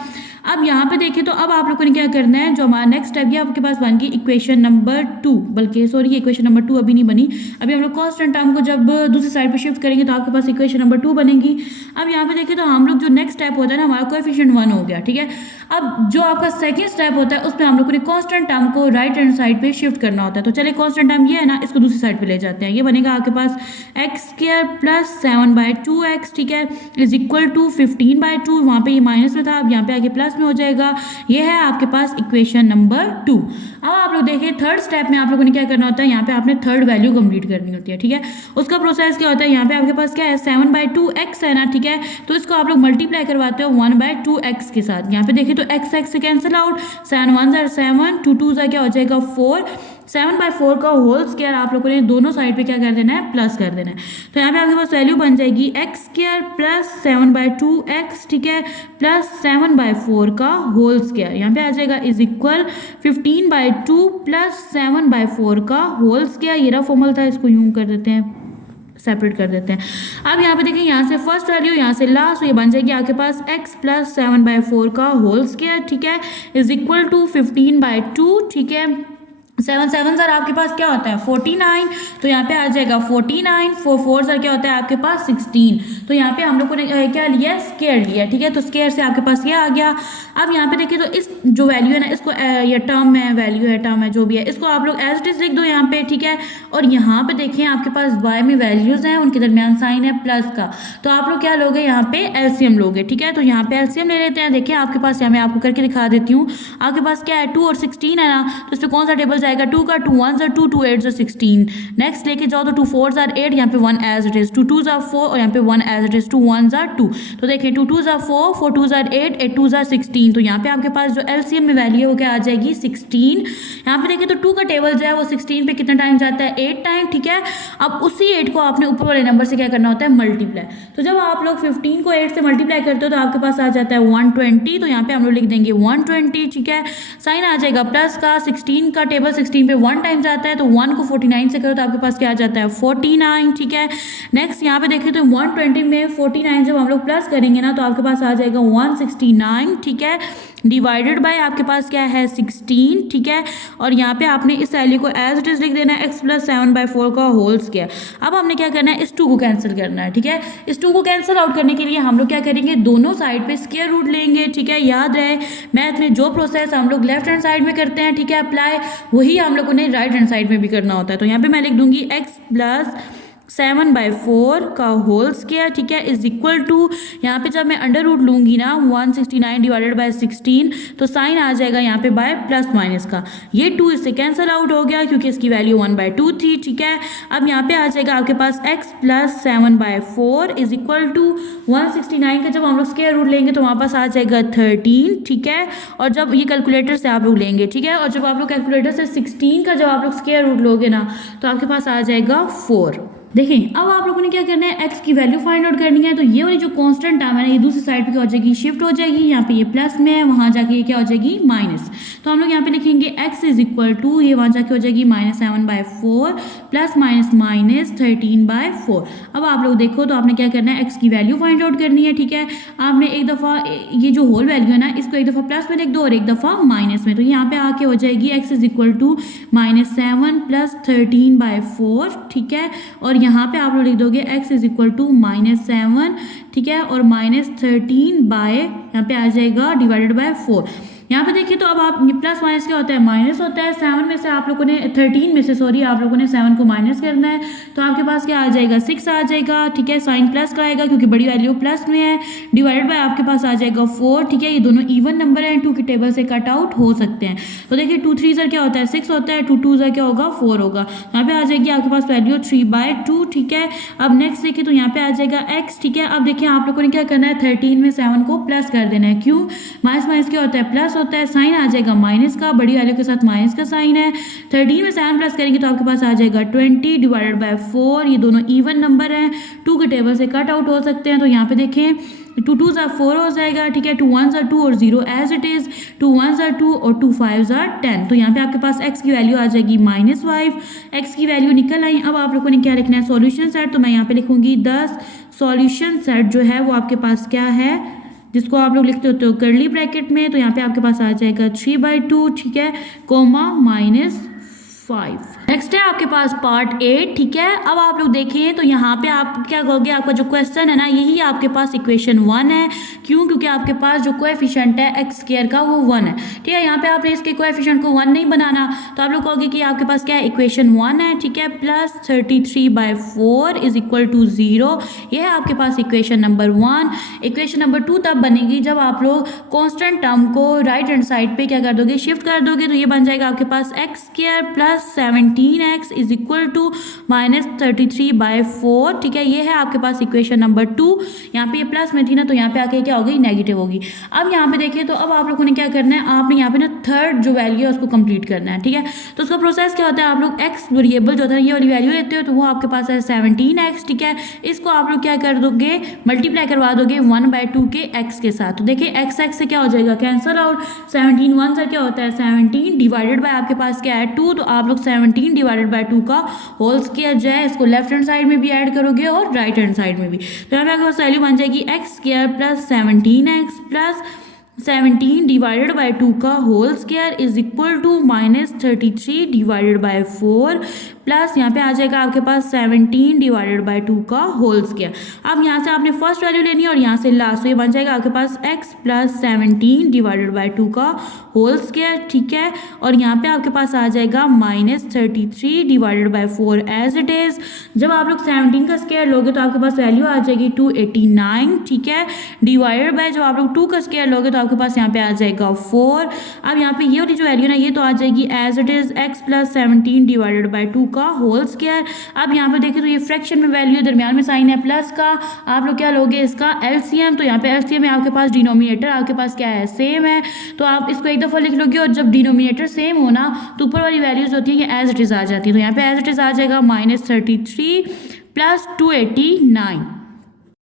अब यहाँ पे देखिए तो अब आप लोगों ने क्या करना है, जो हमारा नेक्स्ट स्टेप ये आपके पास बन गई इक्वेशन नंबर 2, बल्कि सॉरी इक्वेशन नंबर 2 अभी नहीं बनी। अभी हम लोग कांस्टेंट टर्म को जब दूसरी साइड पे शिफ्ट करेंगे तो आपके पास इक्वेशन नंबर 2 बनेगी। अब यहाँ पे देखिए तो हम लोग जो नेक्स्ट स्टेप होता है ना, हमारा कोएफिशिएंट 1 हो गया, ठीक है। अब जो आपका सेकंड स्टेप होता है उसमें हम लोग ने कांस्टेंट टर्म को राइट हैंड साइड पे शिफ्ट करना होता है। तो चलिए कांस्टेंट टर्म ये है ना, इसको दूसरी साइड पे ले जाते हैं। ये बनेगा आपके पास x² + 7/2x, ठीक है, इज इक्वल टू 15/2। वहाँ पे ये माइनस में था, अब यहाँ पे आके प्लस में हो जाएगा। ये है आपके पास इक्वेशन नंबर 2। अब आप लोग देखिए थर्ड स्टेप में आप लोगों ने क्या करना होता है, यहाँ पे आपने थर्ड वैल्यू कंप्लीट करनी होती है, ठीक है। उसका प्रोसेस क्या होता है, यहाँ पे आपके पास क्या है, 7/2x है ना, ठीक है। तो इसको आप लोग मल्टीप्लाई करवाते हो 1/2x के साथ। यहाँ पे देखिए तो x से कैंसिल आउट, 7 × 1 = 7, 2 × 2 = क्या हो जाएगा 4, 7/4 का होल स्क्वायर आप लोगों ने दोनों साइड पे क्या कर देना है, प्लस कर देना है। तो यहाँ पे आपके पास वैल्यू बन जाएगी x² + 7/2x, ठीक है, प्लस 7/4 का होल स्क्वायर। यहाँ पे आ जाएगा इज इक्वल 15/2 + 7/4 का होल स्क्वायर। ये रहा फॉर्मूला था, इसको यूं कर देते हैं, सेपरेट कर देते हैं। अब यहाँ पे देखिए यहाँ से फर्स्ट वैल्यू यहाँ से लास्ट, तो ये बन जाएगी आपके पास x + 7/4 का होल स्क्वायर, ठीक है, इज इक्वल टू 15/2, ठीक है। 7 7 सर आपके पास क्या होता है 49, तो यहाँ पे आ जाएगा 49, 4 4 सर क्या होता है आपके पास 16। तो यहाँ पे हम लोग ने क्या लिया, स्क्वायर लिया, ठीक है। तो स्क्वायर से आपके पास ये आ गया। अब यहाँ पे देखिए तो इस जो वैल्यू है ना, इसको ये टर्म है, वैल्यू है, टर्म है, जो भी है, इसको आप लोग एज इट इज लिख दो यहाँ पे, ठीक है। और यहाँ पे देखिए आपके पास y में वैल्यूज हैं, उनके दरमियान साइन है प्लस का, तो आप लोग क्या लोगे, यहाँ पे एलसीएम लोगे, ठीक है। तो यहाँ पे एलसीएम ले लेते हैं। देखिए आपके पास, यहाँ मैं आपको करके दिखा देती हूँ। आपके पास क्या है 2 और 16 है ना, तो इस पर कौन सा टेबल जाएगा 2 का, 2 1s are 2, 2 8s are 16। Next लेके जाओ तो 2 4s are 8, यहाँ पे 1 as it is, 2 2s are 4 और यहाँ पे 1 as it is, 2 1s are 2। तो देखिए 2 2s are 4, 4 2s are 8, 8 2s are 16। तो यहाँ पे आपके पास जो एलसीएम में वैल्यू है वो क्या आ जाएगी 16। यहाँ पे देखिए तो 2 का टेबल जो है वो 16 पे कितना टाइम जाता है 8 टाइम, ठीक है। अब उसी 8 को आपने ऊपर वाले नंबर से क्या करना होता है मल्टीप्लाई। तो जब आप लोग 15 को 8 से मल्टीप्लाई करते हो तो आपके पास आ जाता है 120। तो यहाँ पे हम लोग लिख देंगे 120, ठीक है। साइन आ जाएगा प्लस का, 16 का टेबल 16 पे 1 टाइम जाता है तो 1 को 49 से करो तो आपके पास क्या आ जाता है 49, ठीक है। नेक्स्ट यहाँ पे देखिए तो 120 में 49 जब हम लोग प्लस करेंगे ना तो आपके पास आ जाएगा 169, ठीक है, डिवाइडेड बाय आपके पास क्या है 16, ठीक है। और यहाँ पे आपने इस वैल्यू को एज इट इज लिख देना है x प्लस 7/4 का होल स्क्वायर। अब हमने क्या करना है इस 2 को कैंसिल करना है, ठीक है। इस 2 को कैंसिल आउट करने के लिए हम लोग क्या करेंगे दोनों साइड पे स्क्वायर रूट लेंगे, ठीक है। याद रहे मैथ में जो प्रोसेस हम लोग लेफ्ट हैंड साइड में करते हैं, ठीक है, अप्लाई, वही हम लोगों ने राइट हैंड साइड में भी करना होता है। तो यहाँ पे मैं लिख दूंगी x प्लस 7/4 का होल स्क्वायर, ठीक है, इज इक्वल टू, यहाँ पे जब मैं अंडर रूट लूँगी ना 169 डिवाइडेड बाय 16 तो साइन आ जाएगा यहाँ पे बाय प्लस माइनस का, ये 2 इससे कैंसिल आउट हो गया क्योंकि इसकी वैल्यू 1/2 थी, ठीक है। अब यहाँ पे आ जाएगा आपके पास x plus 7/4 is equal to 169 का जब हम लोग स्क्वायर रूट लेंगे तो वहाँ पास आ जाएगा 13, ठीक है। और जब ये कैलकुलेटर से आप लोग लेंगे, ठीक है, और जब आप लोग कैलकुलेटर से 16 का जब आप लोग स्क्वायर रूट लोगे ना तो आपके पास आ जाएगा 4। देखिए अब आप लोगों ने क्या करना है x की वैल्यू फाइंड आउट करनी है। तो ये वाली जो कांस्टेंट टर्म है ना ये दूसरी साइड पे क्या हो जाएगी शिफ्ट हो जाएगी, यहाँ पे ये प्लस में है वहाँ जाके ये क्या हो जाएगी माइनस। तो हम लोग यहाँ पे लिखेंगे x इज इक्वल टू, ये वहाँ जाके हो जाएगी -7/4 प्लस माइनस 13/4। अब आप लोग देखो तो आपने क्या करना है x की वैल्यू फाइंड आउट करनी है, ठीक है। आपने एक दफ़ा ये जो होल वैल्यू है ना इसको एक दफ़ा प्लस में लिख दो और एक दफ़ा माइनस में। तो यहाँ पे आके हो जाएगी x is equal to -7 plus 13/4, ठीक है। और यहाँ पे आप लोग लिख दोगे x इज इक्वल टू -7, ठीक है, और -13 बाय यहाँ पे आ जाएगा डिवाइडेड बाय 4। यहाँ पे देखिए तो अब आप प्लस माइनस क्या होता है माइनस होता है। 7 में से आप लोगों ने 13 में से सॉरी आप लोगों ने 7 को माइनस करना है तो आपके पास क्या आ जाएगा 6 आ जाएगा, ठीक है। साइन प्लस का आएगा क्योंकि बड़ी वैल्यू प्लस में है, डिवाइडेड बाय आपके पास आ जाएगा 4, ठीक है। ये दोनों इवन नंबर हैं, 2 की टेबल से कट आउट हो सकते हैं। तो देखिए 2 3 क्या होता है 6 होता है, 2 2 क्या होगा 4 होगा। यहाँ पे आ जाएगी आपके पास वैल्यू 3/2, ठीक है। अब नेक्स्ट देखिए तो यहाँ पे आ जाएगा x, ठीक है। अब देखिए आप लोगों ने क्या करना है 13 में 7 को प्लस कर देना है, क्यों माइनस क्या होता है प्लस होता है, साइन आ जाएगा माइनस का, बड़ी वैल्यू के साथ माइनस का साइन है। 13 में 7 प्लस करेंगे तो आपके पास आ जाएगा 20 डिवाइडेड बाय 4। ये दोनों इवन नंबर हैं, 2 के टेबल से कट आउट हो सकते हैं। तो यहाँ पे देखें 2 2s are 4 हो जाएगा, ठीक है, 2 1s are 2 और 0 as it is, 2 1s are 2 और 2 5s are 10। तो यहाँ पे आपके पास x की वैल्यू आ जाएगी -5, x की वैल्यू निकल आई। अब आप लोगों ने क्या लिखना है सॉल्यूशन सेट। तो मैं यहाँ पे लिखूंगी 10 सॉल्यूशन सेट जो है वो आपके पास क्या है जिसको आप लोग लिखते होते हो कर्ली ब्रैकेट में। तो यहाँ पे आपके पास आ जाएगा 3/2, ठीक है, कोमा -5। नेक्स्ट है आपके पास पार्ट 8, ठीक है। अब आप लोग देखें तो यहाँ पे आप क्या कहोगे, आपका जो क्वेश्चन है ना यही आपके पास इक्वेशन 1 है, क्यों क्योंकि आपके पास जो कोएफिशिएंट है x स्क्वायर का वो 1 है, ठीक है। यहाँ पे आपने इसके कोएफिशिएंट को 1 नहीं बनाना तो आप लोग कहोगे कि आपके पास क्या है इक्वेशन 1 है, ठीक है, प्लस 33/4 इज इक्वल टू 0। ये है आपके पास इक्वेशन नंबर 1। इक्वेशन नंबर 2 तब बनेगी जब आप लोग कॉन्स्टेंट टर्म को राइट हैंड साइड पे क्या कर दोगे शिफ्ट कर दोगे। तो ये बन जाएगा आपके पास x square plus 17x is equal to -33/4, ठीक है। ये है आपके पास इक्वेशन नंबर 2। यहाँ पे ये प्लस में थी ना तो यहाँ पे आके क्या हो गई नेगेटिव होगी। अब यहाँ पे देखिए तो अब आप लोगों ने क्या करना है, आपने यहाँ पे ना थर्ड जो वैल्यू है उसको कंप्लीट करना है, ठीक है। तो उसका प्रोसेस क्या होता है, आप लोग x वेरिएबल जो होता है ये वाली वैल्यू लेते हो तो वो आपके पास है 17x, ठीक है। इसको आप लोग क्या कर दोगे मल्टीप्लाई करवा दोगे 1/2 के x के साथ। तो देखिए x से क्या हो जाएगा कैंसल आउट, 17 1 से क्या होता है 17 डिवाइडेड बाय आपके पास क्या है 2। तो आप लोग 17 डिवाइडेड बाय 2 का होल स्क्वायर जो है इसको लेफ्ट हैंड साइड में भी ऐड करोगे और राइट हैंड साइड में भी। तो यहाँ पे आपके पास वैल्यू बन जाएगी x square plus 17x plus 17 divided by 2 का whole square is equal to -33 divided by 4 plus यहाँ पे आ जाएगा आपके पास 17 डिवाइडेड बाई 2 का होल स्क्वायर। अब यहाँ से आपने फर्स्ट वैल्यू लेनी है और यहाँ से लास्ट, तो ये बन जाएगा आपके पास x प्लस 17 डिवाइडेड बाई 2 का होल स्क्वायर, ठीक है। और यहाँ पे आपके पास आ जाएगा -33 divided by 4 as it is. जब आप लोग 17 का स्क्वायर लोगे तो आपके पास वैल्यू आ जाएगी 289, ठीक है, डिवाइडेड बाय जब आप लोग 2 का स्क्वायर लोगे तो आपके पास यहाँ पे आ जाएगा 4। अब यहाँ पे ये वाली जो वैल्यू ना ये तो आ जाएगी as it is x plus 17 divided by 2 का होल स्क्वायर। अब यहाँ पे देखिए तो ये फ्रैक्शन में वैल्यू दरमियान में साइन है प्लस का, आप लोग क्या लोगे इसका एलसीएम। तो यहाँ पे एलसीएम में आपके पास डिनोमिनेटर आपके पास क्या है, सेम है, तो आप इसको एक दफ़ा लिख लोगे और जब डिनोमिनेटर सेम हो ना तो ऊपर वाली वैल्यूज होती है ये एज इट इज आ जाती है। तो यहाँ पे एज इट इज आ जाएगा -33 प्लस 289।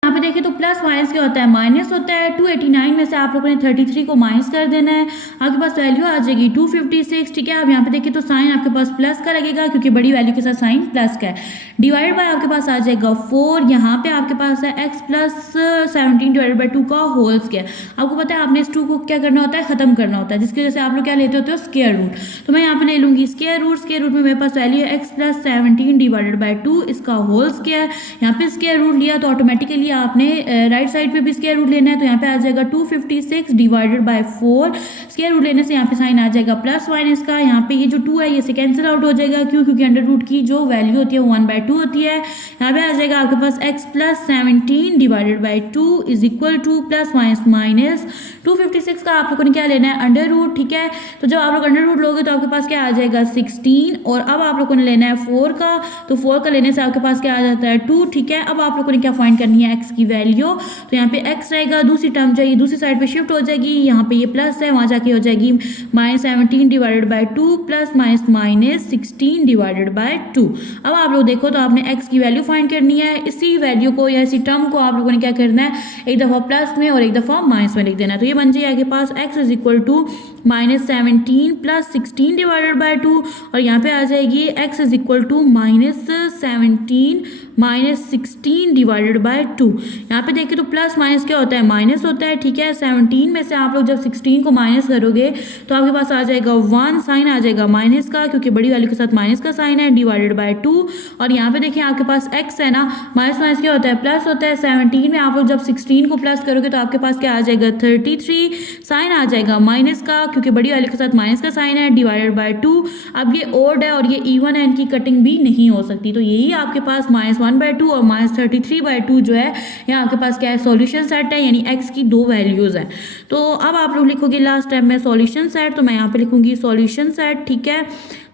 यहाँ पे देखिए तो प्लस माइनस क्या होता है, माइनस होता है। 289 में से आप लोगों ने 33 को माइनस कर देना है, आपके पास वैल्यू आ जाएगी 256, ठीक है। अब यहाँ पे देखिए तो साइन आपके पास प्लस का लगेगा क्योंकि बड़ी वैल्यू के साथ साइन प्लस का है। डिवाइड बाय आपके पास आ जाएगा 4, यहाँ पे आपके पास है x प्लस 17 डिवाइडेड बाई 2 का होल स्क्वायर। आपको पता है आपने इस 2 को क्या करना होता है, खत्म करना होता है, जिसकी वजह से आप लोग क्या लेते होते हो, स्क्वायर रूट। तो मैं यहाँ पे ले लूंगी स्क्वायर रूट। स्क्वायर रूट में मेरे पास वैल्यू है x प्लस 17 डिवाइडेड बाई 2 इसका होल स्क्वायर। यहाँ पे स्क्वायर रूट लिया तो ऑटोमेटिकली आपने राइट साइड पे भी स्क्वायर रूट लेना है, तो यहाँ पे आ जाएगा 256 डिवाइडेड बाई 4। स्क्वायर रूट लेने से यहाँ पे साइन आ जाएगा प्लस माइनस का। यहाँ पे ये जो 2 है ये से कैंसिल आउट हो जाएगा, क्यों, क्योंकि अंडर रूट की जो वैल्यू होती है वो 1/2 होती है। यहाँ पे आ जाएगा आपके पास x plus 17 divided by 2 is equal two plus minus minus 256 का आप लोगों ने क्या लेना है, अंडर रूट, ठीक है। तो जब आप लोग अंडर रूट लोगे तो आपके पास क्या आ जाएगा 16, और अब आप लोगों ने लेना है 4 का, तो 4 का लेने से आपके पास क्या आ जाता है 2, ठीक है। अब आप लोगों ने क्या फाइंड करनी है, x की वैल्यू। तो यहाँ पे x रहेगा, दूसरी टर्म चाहिए दूसरी साइड पे शिफ्ट हो जाएगी, यहाँ पे ये प्लस है वहाँ जाके हो जाएगी -17 divided by 2 plus minus 16 divided by 2। अब आप लोग देखो तो आपने x की वैल्यू फाइंड करनी है। इसी वैल्यू को या इसी टर्म को आप लोगों ने क्या करना है, एक दफ़ा प्लस में और एक दफ़ा माइनस में लिख देना है। तो ये बन जाएगा आपके पास x is equal to -17 plus 16 divided by 2, और यहाँ पे आ जाएगी x is equal to -17 -16 divided by 2। यहाँ पे देखिए तो प्लस माइनस क्या होता है, माइनस होता है, ठीक है। 17 में से आप लोग जब 16 को माइनस करोगे तो आपके पास आ जाएगा 1, साइन आ जाएगा माइनस का क्योंकि बड़ी वैल्यू के साथ माइनस का साइन है, डिवाइडेड बाई 2। और यहाँ पे देखिए आपके पास x है ना, माइनस माइनस क्या होता है, प्लस होता है। 17 में आप लोग जब 16 को प्लस करोगे तो आपके पास क्या आ जाएगा 33, साइन आ जाएगा माइनस का क्योंकि बड़ी वैल्यू के साथ माइनस का साइन है, डिवाइडेड बाई 2। अब ये ओड है और ये इवन है, इनकी कटिंग भी नहीं हो सकती, तो यही आपके पास -1/2 और -33/2 जो है यहाँ आपके पास क्या है, सॉल्यूशन सेट है, यानी x की 2 वैल्यूज हैं। तो अब आप लोग लिखोगे लास्ट टाइम में सॉल्यूशन सेट, तो मैं यहाँ पे लिखूंगी सॉल्यूशन सेट, ठीक है।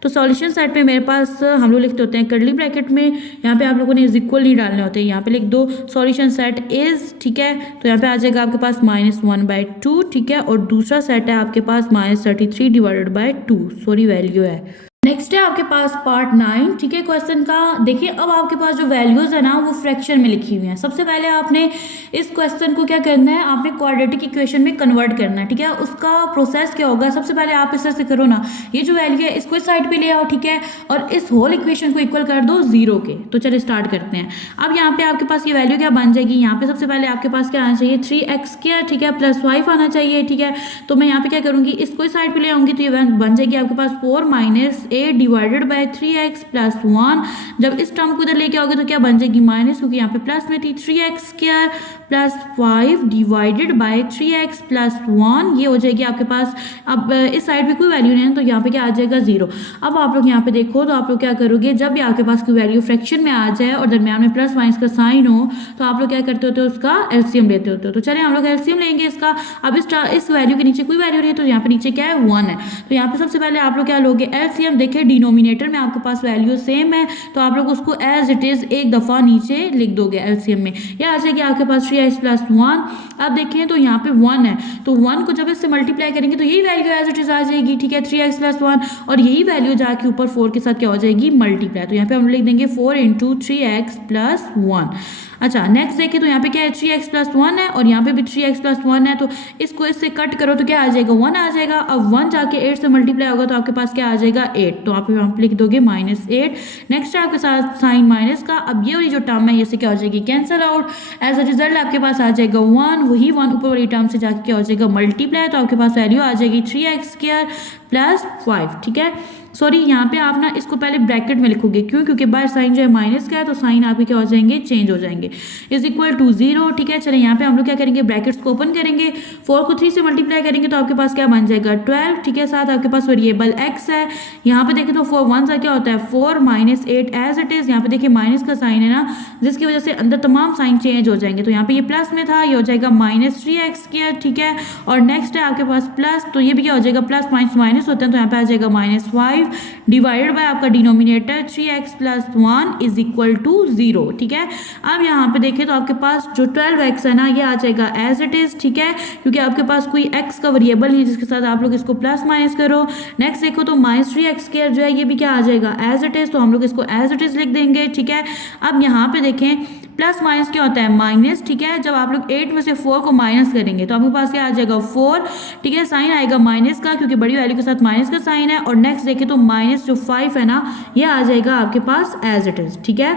तो सॉल्यूशन सेट में मेरे पास हम लोग लिखते होते हैं कर्ली ब्रैकेट में, यहाँ पे आप लोगों ने इज इक्वल नहीं डालने होते, यहाँ पे लिख दो सॉल्यूशन सेट इज, ठीक है। तो यहाँ पे आ जाएगा आपके पास -1/2, ठीक है, और दूसरा सेट है आपके पास -33 डिवाइडेड बाई 2, सॉरी वैल्यू है। नेक्स्ट है आपके पास पार्ट 9, ठीक है, क्वेश्चन का। देखिए अब आपके पास जो वैल्यूज है ना वो फ्रैक्शन में लिखी हुई हैं। सबसे पहले आपने इस क्वेश्चन को क्या करना है, आपने क्वाड्रेटिक इक्वेशन में कन्वर्ट करना है, ठीक है। उसका प्रोसेस क्या होगा, सबसे पहले आप इस तरह से करो ना, ये जो वैल्यू है इसको इस साइड पे ले आओ, ठीक है, और इस होल इक्वेशन को इक्वल कर दो 0 के। तो चलिए स्टार्ट करते हैं। अब यहाँ पे आपके पास ये वैल्यू क्या बन जाएगी, यहाँ पे सबसे पहले आपके पास क्या आना चाहिए 3x², ठीक है, प्लस 5 आना चाहिए, ठीक है। तो मैं यहाँ पे क्या करूँगी, इसको इस साइड पे ले आऊँगी, तो ये बन जाएगी आपके पास 4 - 8 डिवाइडेड बाई 3x प्लस 1। जब इस टर्म को इधर लेके आओगे तो क्या बन जाएगी माइनस, क्योंकि यहाँ पे प्लस में थी 3x² plus 5 divided by 3x plus 1, ये हो जाएगी आपके पास। अब इस साइड पे कोई वैल्यू नहीं है तो यहाँ पे क्या आ जाएगा 0। अब आप लोग यहाँ पे देखो तो आप लोग क्या करोगे, जब भी आपके पास कोई वैल्यू फ्रैक्शन में आ जाए और दरमियान में प्लस माइनस का साइन हो तो आप लोग क्या करते होते हो, उसका एलसीएम लेते होते हो। तो चलिए हम लोग एलसीएम लेंगे इसका। अब इस वैल्यू के नीचे कोई वैल्यू नहीं है तो यहाँ पे नीचे क्या है 1 है, तो यहाँ पे सबसे पहले आप लोग क्या लोगे एलसीएम। देखिए डिनोमिनेटर में आपके पास वैल्यू सेम है तो आप लोग उसको एज इट इज एक दफा नीचे लिख दोगे एलसीएम में। यह आ जाएगी आपके पास 3x प्लस 1। अब देखें तो यहाँ पे 1 है, तो 1 को जब इससे मल्टीप्लाई करेंगे तो यही वैल्यू एज इट इज आ जाएगी, ठीक है, 3x प्लस 1, और यही वैल्यू जाके ऊपर 4 के साथ क्या हो जाएगी मल्टीप्लाई। तो यहाँ पे हम लिख देंगे 4 × 3x प्लस 1। अच्छा नेक्स्ट देखिए तो यहाँ पे क्या है 3x प्लस 1 है और यहाँ पे भी 3x प्लस 1 है, तो इसको इससे कट करो तो क्या आ जाएगा 1 आ जाएगा। अब 1 जाके 8 से मल्टीप्लाई होगा तो आपके पास क्या आ जाएगा 8, तो आप यहाँ पे लिख दोगे -8। नेक्स्ट है आपके साथ साइन माइनस का। अब ये वाली जो टर्म है ये से क्या हो जाएगी cancel out. As a result आपके पास आ जाएगा 1, वही 1 ऊपर वाली टर्म से जाके क्या हो जाएगा मल्टीप्लाई, तो आपके पास वैल्यू आ जाएगी 3x² प्लस 5, ठीक है। सॉरी यहाँ पे आप ना इसको पहले ब्रैकेट में लिखोगे, क्यों? क्योंकि बाहर साइन जो है माइनस का है, तो साइन आपके क्या हो जाएंगे, चेंज हो जाएंगे। इज इक्वल टू 0, ठीक है। चले यहाँ पे हम लोग क्या करेंगे, ब्रैकेट्स को ओपन करेंगे, 4 को 3 से मल्टीप्लाई करेंगे तो आपके पास क्या बन जाएगा 12, ठीक है। साथ आपके पास वेरिएबल x है, यहाँ पे देखें तो 4 1 सा क्या होता है 4 माइनस 8 एज इट इज। यहाँ पे देखिए माइनस का साइन है ना, जिसकी वजह से अंदर तमाम साइन चेंज हो जाएंगे। तो यहाँ पे ये प्लस में था, ये हो जाएगा -3x², ठीक है। और नेक्स्ट है आपके पास प्लस, तो ये भी क्या हो जाएगा, प्लस माइनस माइनस होते हैं, तो यहाँ पे आ जाएगा -5 डिवाइडेड बाय आपका denominator 3x + 1 is equal to 0, ठीक है। अब यहाँ पे देखें तो आपके पास जो 12x है ना, ये आ जाएगा एज इट इज, ठीक है, क्योंकि आपके पास कोई x का वेरिएबल नहीं जिसके साथ आप लोग इसको प्लस माइनस करो। नेक्स्ट देखो तो -3x² जो है ये भी क्या आ जाएगा एज इट इज, तो हम लोग इसको एज इट इज लिख देंगे, ठीक है। अब यहाँ पे देखें प्लस माइनस क्या होता है माइनस, ठीक है। जब आप लोग 8 में से 4 को माइनस करेंगे तो आपके पास क्या आ जाएगा 4, ठीक है। साइन आएगा माइनस का, क्योंकि बड़ी वैल्यू के साथ माइनस का साइन है। और नेक्स्ट देखें तो माइनस जो 5 है ना, ये आ जाएगा आपके पास एज इट इज, ठीक है।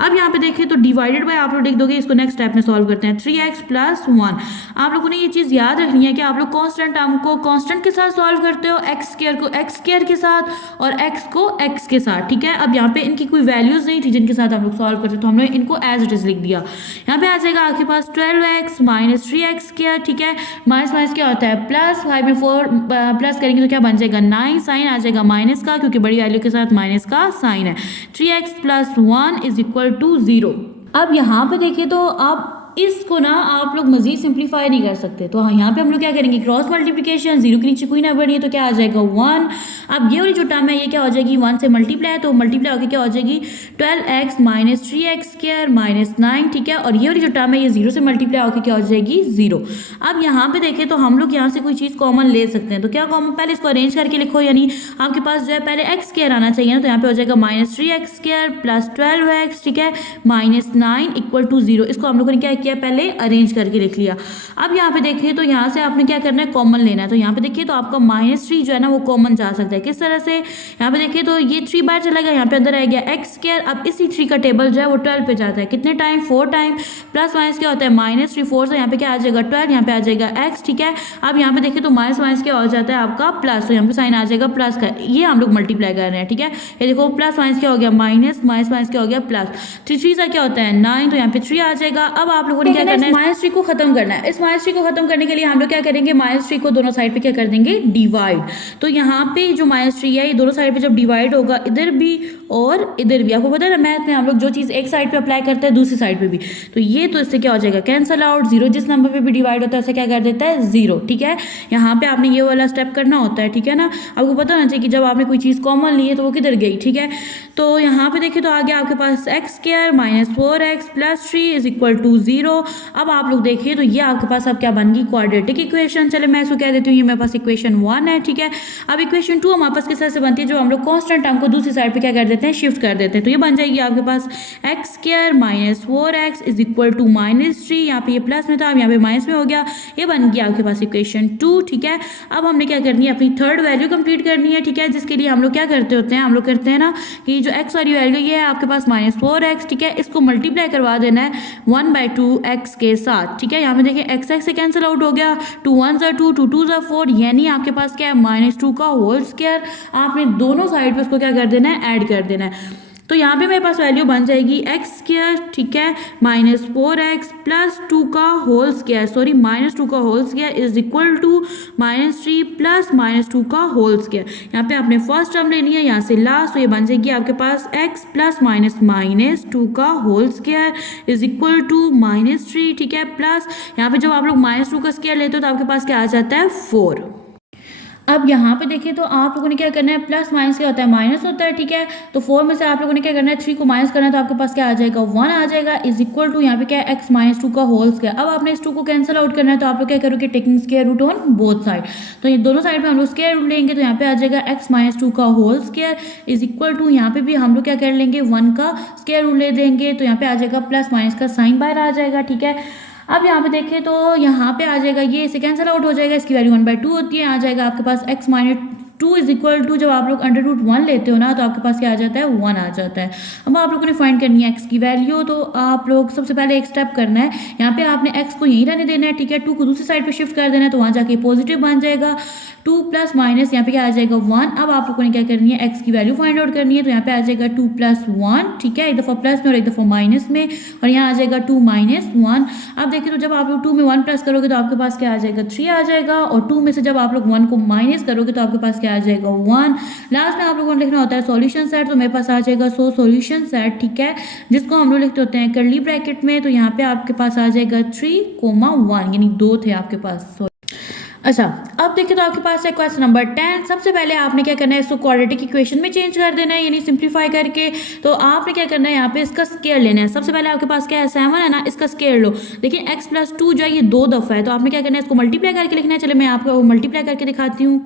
अब यहाँ पे देखें तो डिवाइडेड बाय आप लोग लिख दोगे, इसको नेक्स्ट स्टेप में सॉल्व करते हैं। 3x + 1, आप लोगों ने ये चीज़ याद रखनी है कि आप लोग कांस्टेंट टर्म को कांस्टेंट के साथ सॉल्व करते हो, x² को x² के साथ और x को x के साथ, ठीक है। अब यहाँ पे इनकी कोई वैल्यूज नहीं थी जिनके साथ हम लोग सॉल्व करते, तो हमने इनको एज इट इज लिख दिया। यहाँ पे आ जाएगा आपके पास 12x - 3x², ठीक है। माइनस माइनस क्या होता है प्लस, 5 में 4 प्लस करेंगे तो क्या बन जाएगा 9, साइन आ जाएगा माइनस का, क्योंकि बड़ी वैल्यू के साथ माइनस का साइन है। 3x + 1 is equal to 0। अब यहाँ पे देखिए तो आप इसको ना आप लोग मजीद सिंप्लीफाई नहीं कर सकते, तो यहाँ पे हम लोग क्या करेंगे क्रॉस मल्टीप्लिकेशन, 0 के नीचे कोई ना बढ़ी है तो क्या आ जाएगा 1। अब ये वाली जो टर्म है ये क्या हो जाएगी 1 से मल्टीप्लाई, तो मल्टीप्लाई होकर क्या हो जाएगी 12x - 3x² - 9, ठीक है। और ये वाली जो टर्म है ये 0 से मल्टीप्लाई होकर क्या हो जाएगी 0। अब यहाँ पे देखें तो हम लोग यहाँ से कोई चीज़ कॉमन ले सकते हैं, तो क्या कॉमन, पहले इसको अरेंज करके लिखो, यानी आपके पास जो है पहले x² आना चाहिए ना, तो यहाँ पे हो जाएगा -3x² + 12x, ठीक है, -9 इक्वल टू 0। इसको हम लोगों ने क्या किया, पहले अरेंज करके लिख लिया। अब यहाँ पे देखिए तो यहाँ से आपने क्या करना है, कॉमन लेना है। तो यहाँ पे देखिए तो आपका -3 जो है ना वो कॉमन जा सकता है, किस तरह से, यहाँ पे देखिए तो ये 3 बार चला गया, यहाँ पे अंदर आ गया x²। अब इसी 3 का टेबल जो है वो 12 पे जाता है, कितने टाइम 4 टाइम, प्लस माइनस क्या होता है -3 4 से यहाँ पे क्या आ जाएगा 12, यहाँ पे आ जाएगा x, ठीक है। अब यहाँ पे देखिए तो माइनस माइनस क्या हो जाता है आपका प्लस, तो यहाँ पे साइन आ जाएगा प्लस का, ये हम लोग मल्टीप्लाई कर रहे हैं, ठीक है। ये देखो प्लस माइनस क्या हो गया माइनस, माइनस माइनस क्या हो गया प्लस, 3 से क्या होता है 9, तो यहाँ पे 3 आ जाएगा। अब आप लोगों ने क्या करना है, -3 को खत्म करना है। इस -3 को खत्म करने के लिए हम लोग क्या करेंगे, -3 को दोनों साइड पे क्या कर देंगे डिवाइड। तो यहाँ पे जो -3 है ये दोनों साइड पे जब डिवाइड होगा, इधर भी और इधर भी, आपको पता है ना मैथ में हम लोग जो चीज़ एक साइड पे अप्लाई करते हैं दूसरी साइड पे भी, तो ये तो इससे क्या हो जाएगा कैंसल आउट, 0 जिस नंबर पे भी डिवाइड होता है उसे क्या कर देता है 0, ठीक है। यहाँ पे आपने ये वाला स्टेप करना होता है, ठीक है ना। आपको पता होना चाहिए कि जब आपने कोई चीज़ कॉमन ली है तो वो किधर गई, ठीक है। तो यहाँ पे देखिए तो आ गया आपके पास x² - 4x + 3 is equal to 0। अब आप लोग देखिए तो ये आपके पास अब क्या बन गई क्वाड्रेटिक इक्वेशन। चले मैं इसको कह देती हूँ ये मेरे पास इक्वेशन 1 है, ठीक है। अब इक्वेशन 2 हमारे पास किस तरह से बनती है, जो हम लोग कांस्टेंट टर्म को दूसरी साइड पे क्या कर देते हैं शिफ्ट कर देते हैं, तो ये बन जाएगी आपके पास x² - 4x is equal to -3, यहाँ पे ये प्लस में था अब यहाँ पे माइनस में हो गया, ये बन गया आपके पास इक्वेशन 2, ठीक है। अब हमने क्या करनी है, अपनी थर्ड वैल्यू कंप्लीट करनी है, ठीक है, जिसके लिए हम लोग क्या करते होते हैं, हम लोग करते हैं ना कि जो x वाली वैल्यू ये है आपके पास -4x, ठीक है, इसको मल्टीप्लाई करवा देना है 1/2x के साथ, ठीक है। यहाँ पे देखिए x से कैंसिल आउट हो गया, 2 1 = 2 2 2 = 4, यानी आपके पास क्या है -2 का होल स्क्वायर। आपने दोनों साइड पे उसको क्या कर देना है ऐड कर देना है, तो यहाँ पे मेरे पास वैल्यू बन जाएगी x², ठीक है, -4x + 2 का होल स्क्वायर, सॉरी -2 का whole square is equal to -3 + -2 का होल स्क्वायर। यहाँ पे आपने फर्स्ट टर्म लेनी है यहाँ से लास्ट, तो ये बन जाएगी आपके पास x + -2 का whole square is equal to -3, ठीक है, प्लस यहाँ पे जब आप लोग -2 का स्क्वायर लेते हो तो आपके पास क्या आ जाता है 4। अब यहाँ पे देखिए तो आप लोगों ने क्या करना है, प्लस माइनस क्या होता है माइनस होता है, ठीक है। तो 4 में से आप लोगों ने क्या करना है 3 को माइनस करना है, तो आपके पास क्या आ जाएगा 1 आ जाएगा इज इक्वल टू यहाँ पे क्या है x - 2 का होल स्क्वायर। अब आपने इस 2 को कैंसिल आउट करना है, तो आप लोग क्या करोगे taking square root on both side, तो ये दोनों साइड में हम लोग स्क्वायर रूट लेंगे, तो यहाँ पे आ जाएगा x - 2 का whole square is equal to यहाँ पे भी हम लोग क्या कर लेंगे 1 का स्क्वायर रूट ले देंगे, तो यहाँ पे आ जाएगा प्लस माइनस का साइन बाहर आ जाएगा, ठीक है। अब यहाँ पे देखें तो यहाँ पे आ जाएगा ये इसे कैंसिल आउट हो जाएगा, इसकी वैल्यू 1/2 होती है, आ जाएगा आपके पास x - 2 इज इक्वल टू, जब आप लोग अंडर रूट 1 लेते हो ना तो आपके पास क्या आ जाता है, 1 आ जाता है। अब आप लोगों ने फाइंड करनी है एक्स की वैल्यू। तो आप लोग सबसे पहले एक स्टेप करना है, यहाँ पे आपने एक्स को यहीं रहने देना है, ठीक है। 2 को दूसरी साइड पे शिफ्ट कर देना है, तो वहाँ जाके पॉजिटिव बन जाएगा। 2 प्लस माइनस यहाँ पे क्या आ जाएगा, 1। अब आप लोगों ने क्या करनी है, एक्स की वैल्यू फाइंड आउट करनी है। तो यहाँ पे आ जाएगा 2 प्लस 1, ठीक है, एक दफ़ा प्लस में और एक दफ़ा माइनस में, और यहाँ आ जाएगा 2 माइनस 1। अब देखिए तो जब आप लोग 2 में 1 प्लस करोगे तो आपके पास क्या आ जाएगा, 3 आ जाएगा, और 2 में से जब आप लोग 1 को माइनस करोगे तो आपके पास क्या आ जाएगा, 1। लास्ट में आप लोगों ने लिखना होता है सॉल्यूशन सेट, तो मेरे पास आ जाएगा सॉल्यूशन सेट, ठीक है, जिसको हम लोग लिखते होते हैं करली ब्रैकेट में। तो यहाँ पे आपके पास आ जाएगा 3,1, यानी 2 थे आपके पास। अच्छा, अब देखिए तो आपके पास है क्वेश्चन नंबर 10। सबसे पहले आपने क्या करना है, इसको क्वाड्रेटिक इक्वेशन में चेंज कर देना है, यानी सिंप्लीफाई करके। तो आपने क्या करना है, यहाँ पे इसका स्केयर लेना है। सबसे पहले आपके पास क्या है, 7 है ना, इसका स्केयर लो। देखिए x प्लस 2 जो है ये 2 दफ़ा है, तो आपने क्या करना है, इसको मल्टीप्लाई करके लिखना है। चले मैं आपको मल्टीप्लाई करके दिखाती हूँ,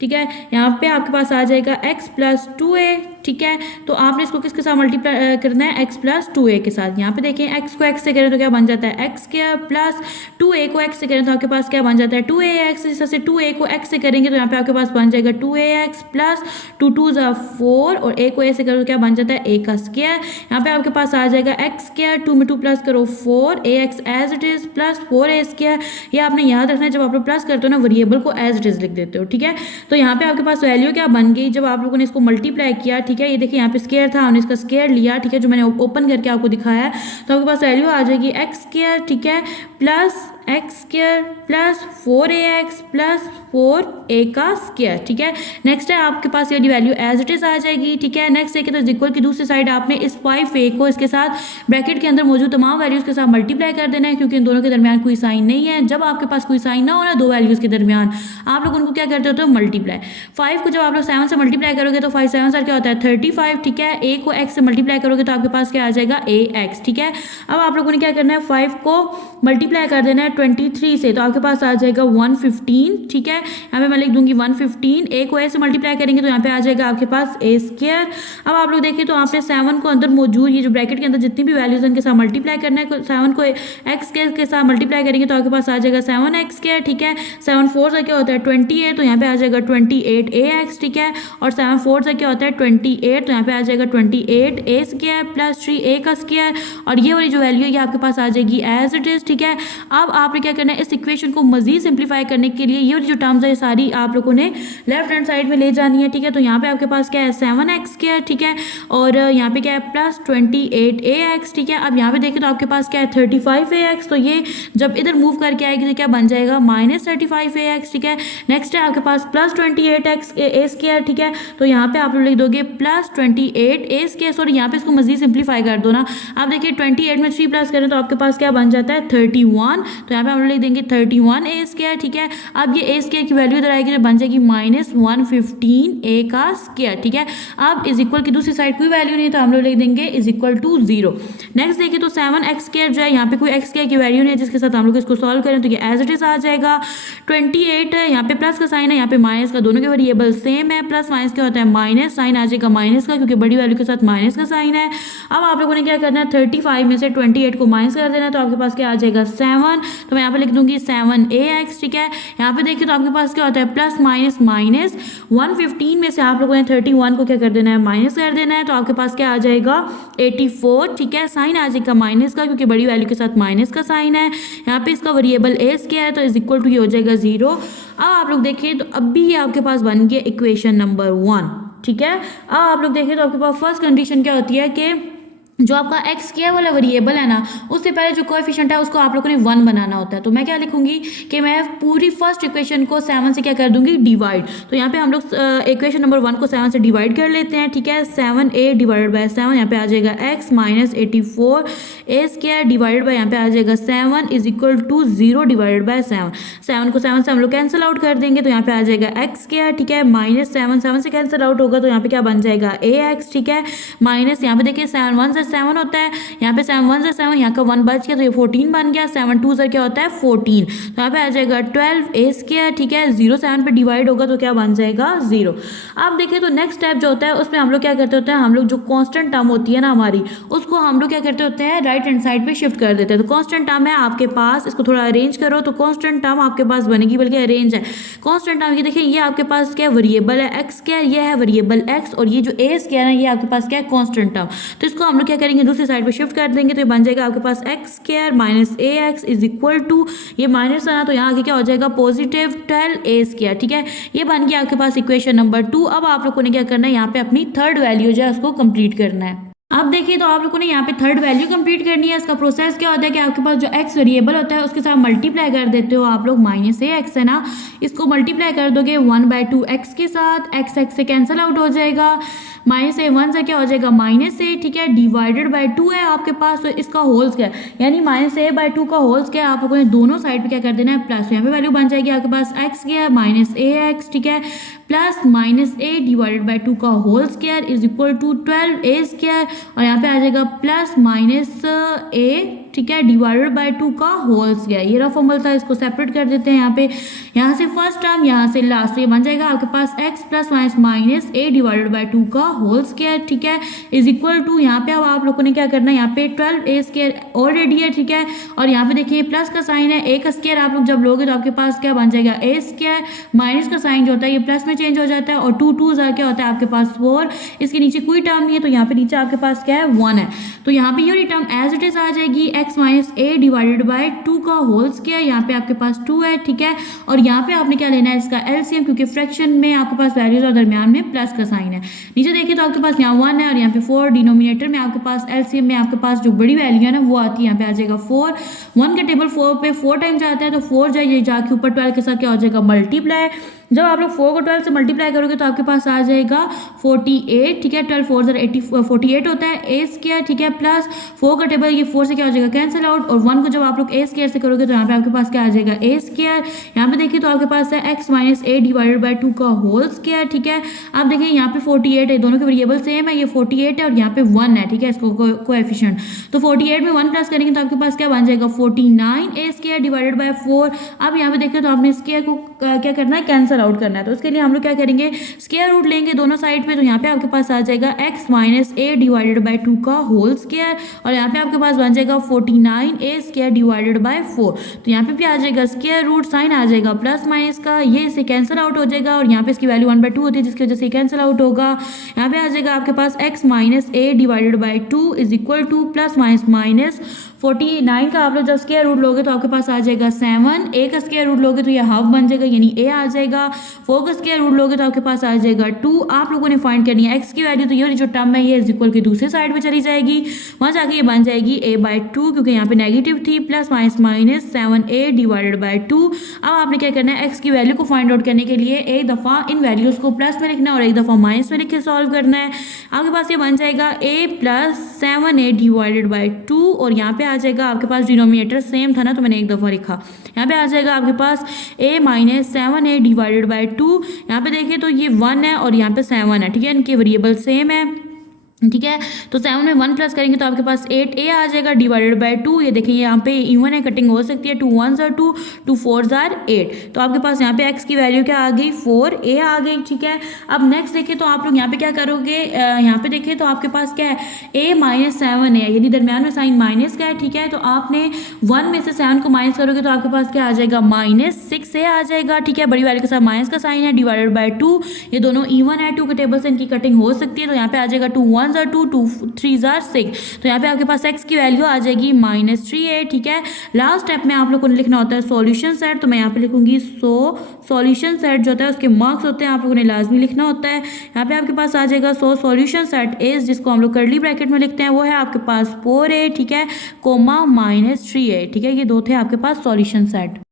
ठीक है। यहाँ पे आपके पास आ जाएगा x प्लस 2a, ठीक है। तो आपने इसको किसके साथ मल्टीप्लाई करना है, x प्लस 2a के साथ। यहाँ पे देखें x को x से करें तो क्या बन जाता है, x स्क्वायर प्लस 2a को x से करें तो आपके पास क्या बन जाता है, 2ax। इस तरह से 2a को x से करेंगे तो यहाँ पे आपके पास बन जाएगा 2ax प्लस 2 2 ज़ा 4, और a को a से करो तो क्या बन जाता है, a का स्क्वायर। यहाँ पे आपके पास आ जाएगा x स्क्वायर, 2 में 2 प्लस करो 4, ax as it is plus 4a square. ये आपने याद रखना है, जब आप लोग प्लस करते हो ना वेरिएबल को एज इट इज लिख देते हो, ठीक है। तो यहाँ पे आपके पास वैल्यू क्या बन गई, जब आप लोगों ने इसको मल्टीप्लाई किया, ठीक है। ये देखिए यहाँ पे स्क्वायर था, हमने इसका स्क्वायर लिया, ठीक है, जो मैंने ओपन करके आपको दिखाया है। तो आपके पास वैल्यू आ जाएगी एक्स स्क्वायर, ठीक है, plus x square plus 4ax plus 4a का स्क्वायर, ठीक है। नेक्स्ट है आपके पास ये वैल्यू एज इट इज आ जाएगी, ठीक है। नेक्स्ट देखिए तो इक्वल की दूसरी साइड आपने इस 5a को इसके साथ ब्रैकेट के अंदर मौजूद तमाम वैल्यूज के साथ मल्टीप्लाई कर देना है, क्योंकि इन दोनों के दरमियान कोई साइन नहीं है। जब आपके पास कोई साइन ना हो ना दो वैल्यूज के दरमियान, आप लोग उनको क्या करते होते हो, मल्टीप्लाई। 5 को जब आप लोग 7 से मल्टीप्लाई करोगे तो 5 7 क्या होता है, 35, ठीक है। a को x से मल्टीप्लाई करोगे तो आपके पास क्या आ जाएगा, ax, ठीक है। अब आप लोगों ने क्या करना है, 5 को मल्टीप्लाई कर देना है 23 से, तो आपके पास आ जाएगा 115, ठीक है। यहाँ पे मैं लिख दूंगी 115। a को a से मल्टीप्लाई करेंगे तो यहाँ पे आ जाएगा आपके पास a स्क्वायर। अब आप लोग देखिए तो आपने 7 को अंदर मौजूद ये जो ब्रैकेट के अंदर जितनी भी वैल्यूज हैं उनके साथ मल्टीप्लाई करना है। 7 को x के साथ मल्टीप्लाई करेंगे तो आपके पास आ जाएगा 7x स्क्वायर, ठीक है। 7 4 से क्या होता है 28, तो यहाँ पे आ जाएगा 28ax, ठीक है। और 7 4 से क्या होता है 28, तो यहाँ पे आ जाएगा 28a स्क्वायर प्लस 3a का स्क्वायर, और ये वाली जो वैल्यू है ये आपके पास आ जाएगी एज इट इज, ठीक है। अब आपने क्या करना है, इस इक्वेशन को मजीद सिंप्लीफाई करने के लिए ये वाली जो टर्म्स है सारी आप लोगों ने लेफ्ट हैंड साइड में ले जानी है, ठीक है। तो यहाँ पे आपके पास क्या है 7x स्क्वायर, ठीक है, और यहाँ पे क्या है प्लस 28ax, ठीक है। अब यहाँ पे देखें तो आपके पास क्या है 35ax, तो ये जब इधर मूव करके आएगी तो क्या बन जाएगा माइनस 35ax, ठीक है। नेक्स्ट है आपके पास प्लस 28x a स्क्वायर, ठीक है। तो यहाँ पे आप लोग लिख दोगे प्लस 28a स्क्वायर, सॉरी यहाँ पे इसको मजीद सिंप्लीफाई कर दो ना। आप देखिए 28 में 3 प्लस करें तो आपके पास क्या बन जाता है 31, तो यहाँ पे हम लोग लिख देंगे 31a स्क्वायर, ठीक है। अब ये a स्क्वायर की वैल्यू इधर आएगी तो बन जाएगी माइनस 115a का स्क्वायर, ठीक है। अब इज इक्वल की दूसरी साइड कोई वैल्यू नहीं तो हम लोग लिख देंगे इज इक्वल टू 0। नेक्स्ट देखिए तो 7x स्क्वायर जो है यहाँ पे कोई x स्क्वायर की वैल्यू नहीं है, जिसके साथ हम लोग इसको सॉल्व करें तो ये एज इट इज आ जाएगा। 28 है, यहाँ पे प्लस का साइन है, यहाँ पे माइनस का, दोनों के वेरिएबल सेम है। प्लस माइनस क्या होता है माइनस, साइन आ जाएगा माइनस का, क्योंकि बड़ी वैल्यू के साथ माइनस का साइन है। अब आप लोगों ने क्या करना है 35 में से 28 को माइनस कर देना है, तो आपके पास क्या आ जाएगा 7, तो मैं यहाँ पे लिख दूंगी 7ax, ठीक है। यहाँ पे देखिए तो आपके पास क्या होता है प्लस माइनस माइनस, 115 में से आप लोगों ने 31 को क्या कर देना है माइनस कर देना है, तो आपके पास क्या आ जाएगा 84, ठीक है। साइन आ जाएगा माइनस का, क्योंकि बड़ी वैल्यू के साथ माइनस का साइन है। यहाँ पे इसका वेरिएबल a स्क्वायर है, तो इज इक्वल टू ये हो जाएगा 0। अब आप लोग देखिए तो अब भी ये आपके पास बन गया इक्वेशन नंबर 1, ठीक है। अब आप लोग देखिए तो आपके पास फर्स्ट कंडीशन क्या होती है कि जो आपका x स्क्वायर वाला वेरिएबल है ना, उससे पहले जो कोएफिशिएंट है उसको आप लोगों ने 1 बनाना होता है। तो मैं क्या लिखूंगी कि मैं पूरी फर्स्ट इक्वेशन को 7 से क्या कर दूंगी डिवाइड। तो यहाँ पे हम लोग इक्वेशन नंबर 1 को 7 से डिवाइड कर लेते हैं, ठीक है। 7a डिवाइडेड बाय 7, यहाँ पे आ जाएगा x minus 84a square divided by यहाँ पे आ जाएगा 7 is equal to 0 divided by 7। 7 को 7 से हम लोग कैंसिल आउट कर देंगे, तो यहाँ पे आ जाएगा x स्क्वायर, ठीक है, माइनस 7 7 से कैंसिल आउट होगा तो यहाँ पे क्या बन जाएगा ax, ठीक है। माइनस यहाँ पे देखिए 7 1 से 7 होता है, यहाँ पे 7 1 7, यहाँ का 1 बच गया तो ये 14 बन गया, 7 2 क्या होता है 14, तो यहाँ पे आ जाएगा 12a², ठीक है। 0 7 पे डिवाइड होगा तो क्या बन जाएगा 0। अब देखिए तो नेक्स्ट स्टेप जो होता है उसमें हम लोग क्या करते होते हैं, हम लोग जो कांस्टेंट टर्म होती है ना हमारी, उसको हम लोग क्या करते होते हैं राइट हैंड साइड पे शिफ्ट कर देते हैं। तो कांस्टेंट टर्म है आपके पास, इसको थोड़ा अरेंज करो तो कांस्टेंट टर्म आपके पास बनेगी, बल्कि अरेंज है कांस्टेंट टर्म। ये देखिए ये आपके पास क्या वेरिएबल है x², ये है वेरिएबल x, और ये जो a² है ये आपके पास क्या है कांस्टेंट टर्म। तो इसको हम लोग क्या करेंगे दूसरी साइड पे शिफ्ट कर देंगे, तो ये बन जाएगा आपके पास x² minus ax is equal to, ये माइनस आना तो यहाँ आगे क्या हो जाएगा पॉजिटिव 12a², ठीक है। ये बन गया आपके पास इक्वेशन नंबर 2। अब आप लोगों ने क्या करना है, यहाँ पे अपनी थर्ड वैल्यू जो है उसको कंप्लीट करना है। अब देखिए तो आप लोगों ने यहाँ पे थर्ड वैल्यू कंप्लीट करनी है। इसका प्रोसेस क्या होता है कि आपके पास जो x वेरिएबल होता है उसके साथ मल्टीप्लाई कर देते हो आप लोग, -ax है ना, इसको मल्टीप्लाई कर दोगे 1/2x के साथ, x से कैंसिल आउट हो जाएगा, -a1 से क्या हो जाएगा -a, ठीक है, डिवाइडेड बाय 2 है आपके पास, तो इसका होल स्क्वायर यानी -a/2 का होल स्क्वायर आप लोगों ने दोनों साइड पे क्या कर देना है प्लस। यहाँ पे वैल्यू बन जाएगी आपके पास x² -ax, ठीक है, प्लस -a डिवाइडेड बाय 2 का whole square is equal to 12a², और यहाँ पे आ जाएगा प्लस -a, ठीक है, डिवाइडेड बाय 2 का होल स्क्वायर। ये रफ फॉर्मूला था, इसको सेपरेट कर देते हैं। यहाँ पे यहाँ से फर्स्ट टर्म यहाँ से लास्ट, तो ये बन जाएगा आपके पास x plus minus a divided by 2 का होल स्क्वायर, ठीक है, इज इक्वल टू, यहाँ पे अब आप लोगों ने क्या करना है, यहाँ पे 12a² ऑलरेडी है, ठीक है, और यहाँ पे देखिए प्लस का साइन है, a का स्क्वायर आप लोग जब लोगे तो आपके पास क्या बन जाएगा a², माइनस का साइन जो होता है ये प्लस में चेंज हो जाता है, और 2 2 क्या होता है आपके पास 4, इसके नीचे कोई टर्म नहीं है तो यहाँ पे नीचे आपके पास क्या है 1 है, तो यहाँ पे ये टर्म एज इट इज आ जाएगी x minus a divided by 2 का होल स्क्वायर, यहाँ पे आपके पास 2 है, ठीक है, और यहाँ पे आपने क्या लेना है इसका एलसीएम, क्योंकि फ्रैक्शन में आपके पास वैल्यूज और दरमियान में प्लस का साइन है। नीचे देखिए तो आपके पास यहाँ 1 है और यहाँ पे 4, डिनोमिनेटर में आपके पास एलसीएम में आपके पास जो बड़ी वैल्यू है ना वो आती है, यहाँ पे आ जाएगा 4, 1 का टेबल 4 पे 4 टाइम्स आता है, तो 4 जाइए जाके ऊपर 12 के साथ क्या हो जाएगा मल्टीप्लाई। जब आप लोग 4 को 12 से मल्टीप्लाई करोगे तो आपके पास आ जाएगा 48, ठीक है, 12 4 48 होता है a², ठीक है, प्लस 4 का टेबल ये 4 से क्या हो जाएगा कैंसिल आउट, और 1 को जब आप लोग a² से करोगे तो यहाँ पे आपके पास क्या आ जाएगा a²। यहाँ पे देखिए तो आपके पास है x minus a divided by 2 का होल स्क्वायर, ठीक है। आप देखिए यहाँ पे 48 है, दोनों के वेरिएबल सेम है, ये 48 है और यहाँ पे 1 है, ठीक है, इसको कोएफिशिएंट, तो 48 में 1 प्लस करेंगे तो आपके पास क्या बन जाएगा 49a² डिवाइडेड बाय 4। अब यहाँ पे देखिए तो आपने स्क्वायर को क्या करना है कैंसिल आउट करना है, तो उसके लिए हम लोग क्या करेंगे स्क्वायर रूट लेंगे दोनों साइड पे, तो यहाँ पे आपके पास आ जाएगा x minus a divided by 2 का होल स्क्वायर, और यहाँ पे आपके पास बन जाएगा 49a² डिवाइडेड बाय 4, तो यहाँ पे भी आ जाएगा स्क्वायर रूट, साइन आ जाएगा प्लस माइनस का, ये इससे कैंसिल आउट हो जाएगा, और यहाँ पे इसकी वैल्यू 1/2 होती है जिसकी वजह से कैंसिल आउट होगा। यहाँ पे आ जाएगा आपके पास x minus a divided by 2 is equal two plus minus 49 का आप लोग जब स्क्वायर रूट लोगे तो आपके पास आ जाएगा 7, a का स्क्वायर रूट लोगे तो ये हाफ बन जाएगा यानी a आ जाएगा, 4 का स्क्वायर रूट लोगे तो आपके पास आ जाएगा 2। आप लोगों ने फाइंड करनी है x की वैल्यू, तो ये जो टर्म है ये इज इक्वल की दूसरी साइड पे चली जाएगी, वहां जाके ये बन जाएगी a/2, क्योंकि यहाँ पे नेगेटिव थी, plus minus 7a divided by 2। अब आपने क्या करना है x की वैल्यू को फाइंड आउट करने के लिए एक दफ़ा इन वैल्यूज़ को प्लस में लिखना है और एक दफ़ा माइनस में लिख के सॉल्व करना है। आपके पास ये बन जाएगा a plus 7a divided by 2, और यहाँ पे आ जाएगा आपके पास डिनोमिनेटर सेम था ना तो मैंने एक दफ़ा लिखा, यहाँ पे आ जाएगा आपके पास a minus 7a divided by 2। यहाँ पे देखिए तो ये 1 है और यहाँ पे 7 है, ठीक है, इनके वेरिएबल सेम है, ठीक है, तो 7 में 1 प्लस करेंगे तो आपके पास 8a आ जाएगा डिवाइडेड बाय 2। ये देखिए यहाँ पे इवन है, कटिंग हो सकती है, 2 1s are 2, 2 4s are 8, तो आपके पास यहाँ पे x की वैल्यू क्या आ गई 4a आ गई, ठीक है। अब नेक्स्ट देखिए तो आप लोग यहाँ पे क्या करोगे, यहाँ पे देखिए तो आपके पास क्या है a माइनस 7 है, यानी दरमियान में साइन माइनस का है, ठीक है, तो आपने 1 में से 7 को माइनस करोगे तो आपके पास क्या आ जाएगा -6a आ जाएगा, ठीक है, बड़ी वैल्यू के साथ माइनस का साइन है, डिवाइडेड बाय 2, ये दोनों इवन है, 2 के टेबल से इनकी कटिंग हो सकती है, तो यहाँ पे आ जाएगा 2 1s are 2, 2 3s are 6, तो यहाँ पे आपके पास x की वैल्यू आ जाएगी -3a, ठीक है। लास्ट स्टेप में आप लोगों ने लिखना होता है सॉल्यूशन सेट, तो मैं यहाँ पे लिखूंगी सॉल्यूशन सेट जो होता है उसके मार्क्स होते हैं, आप लोगों ने लाजमी लिखना होता है। यहाँ पे आपके पास आ जाएगा सॉल्यूशन सेट इज, जिसको हम लोग कर्ली ब्रैकेट में लिखते हैं, वो है आपके पास 4a, ठीक है, कोमा -3a, ठीक है, ये दो थे आपके पास सॉल्यूशन सेट।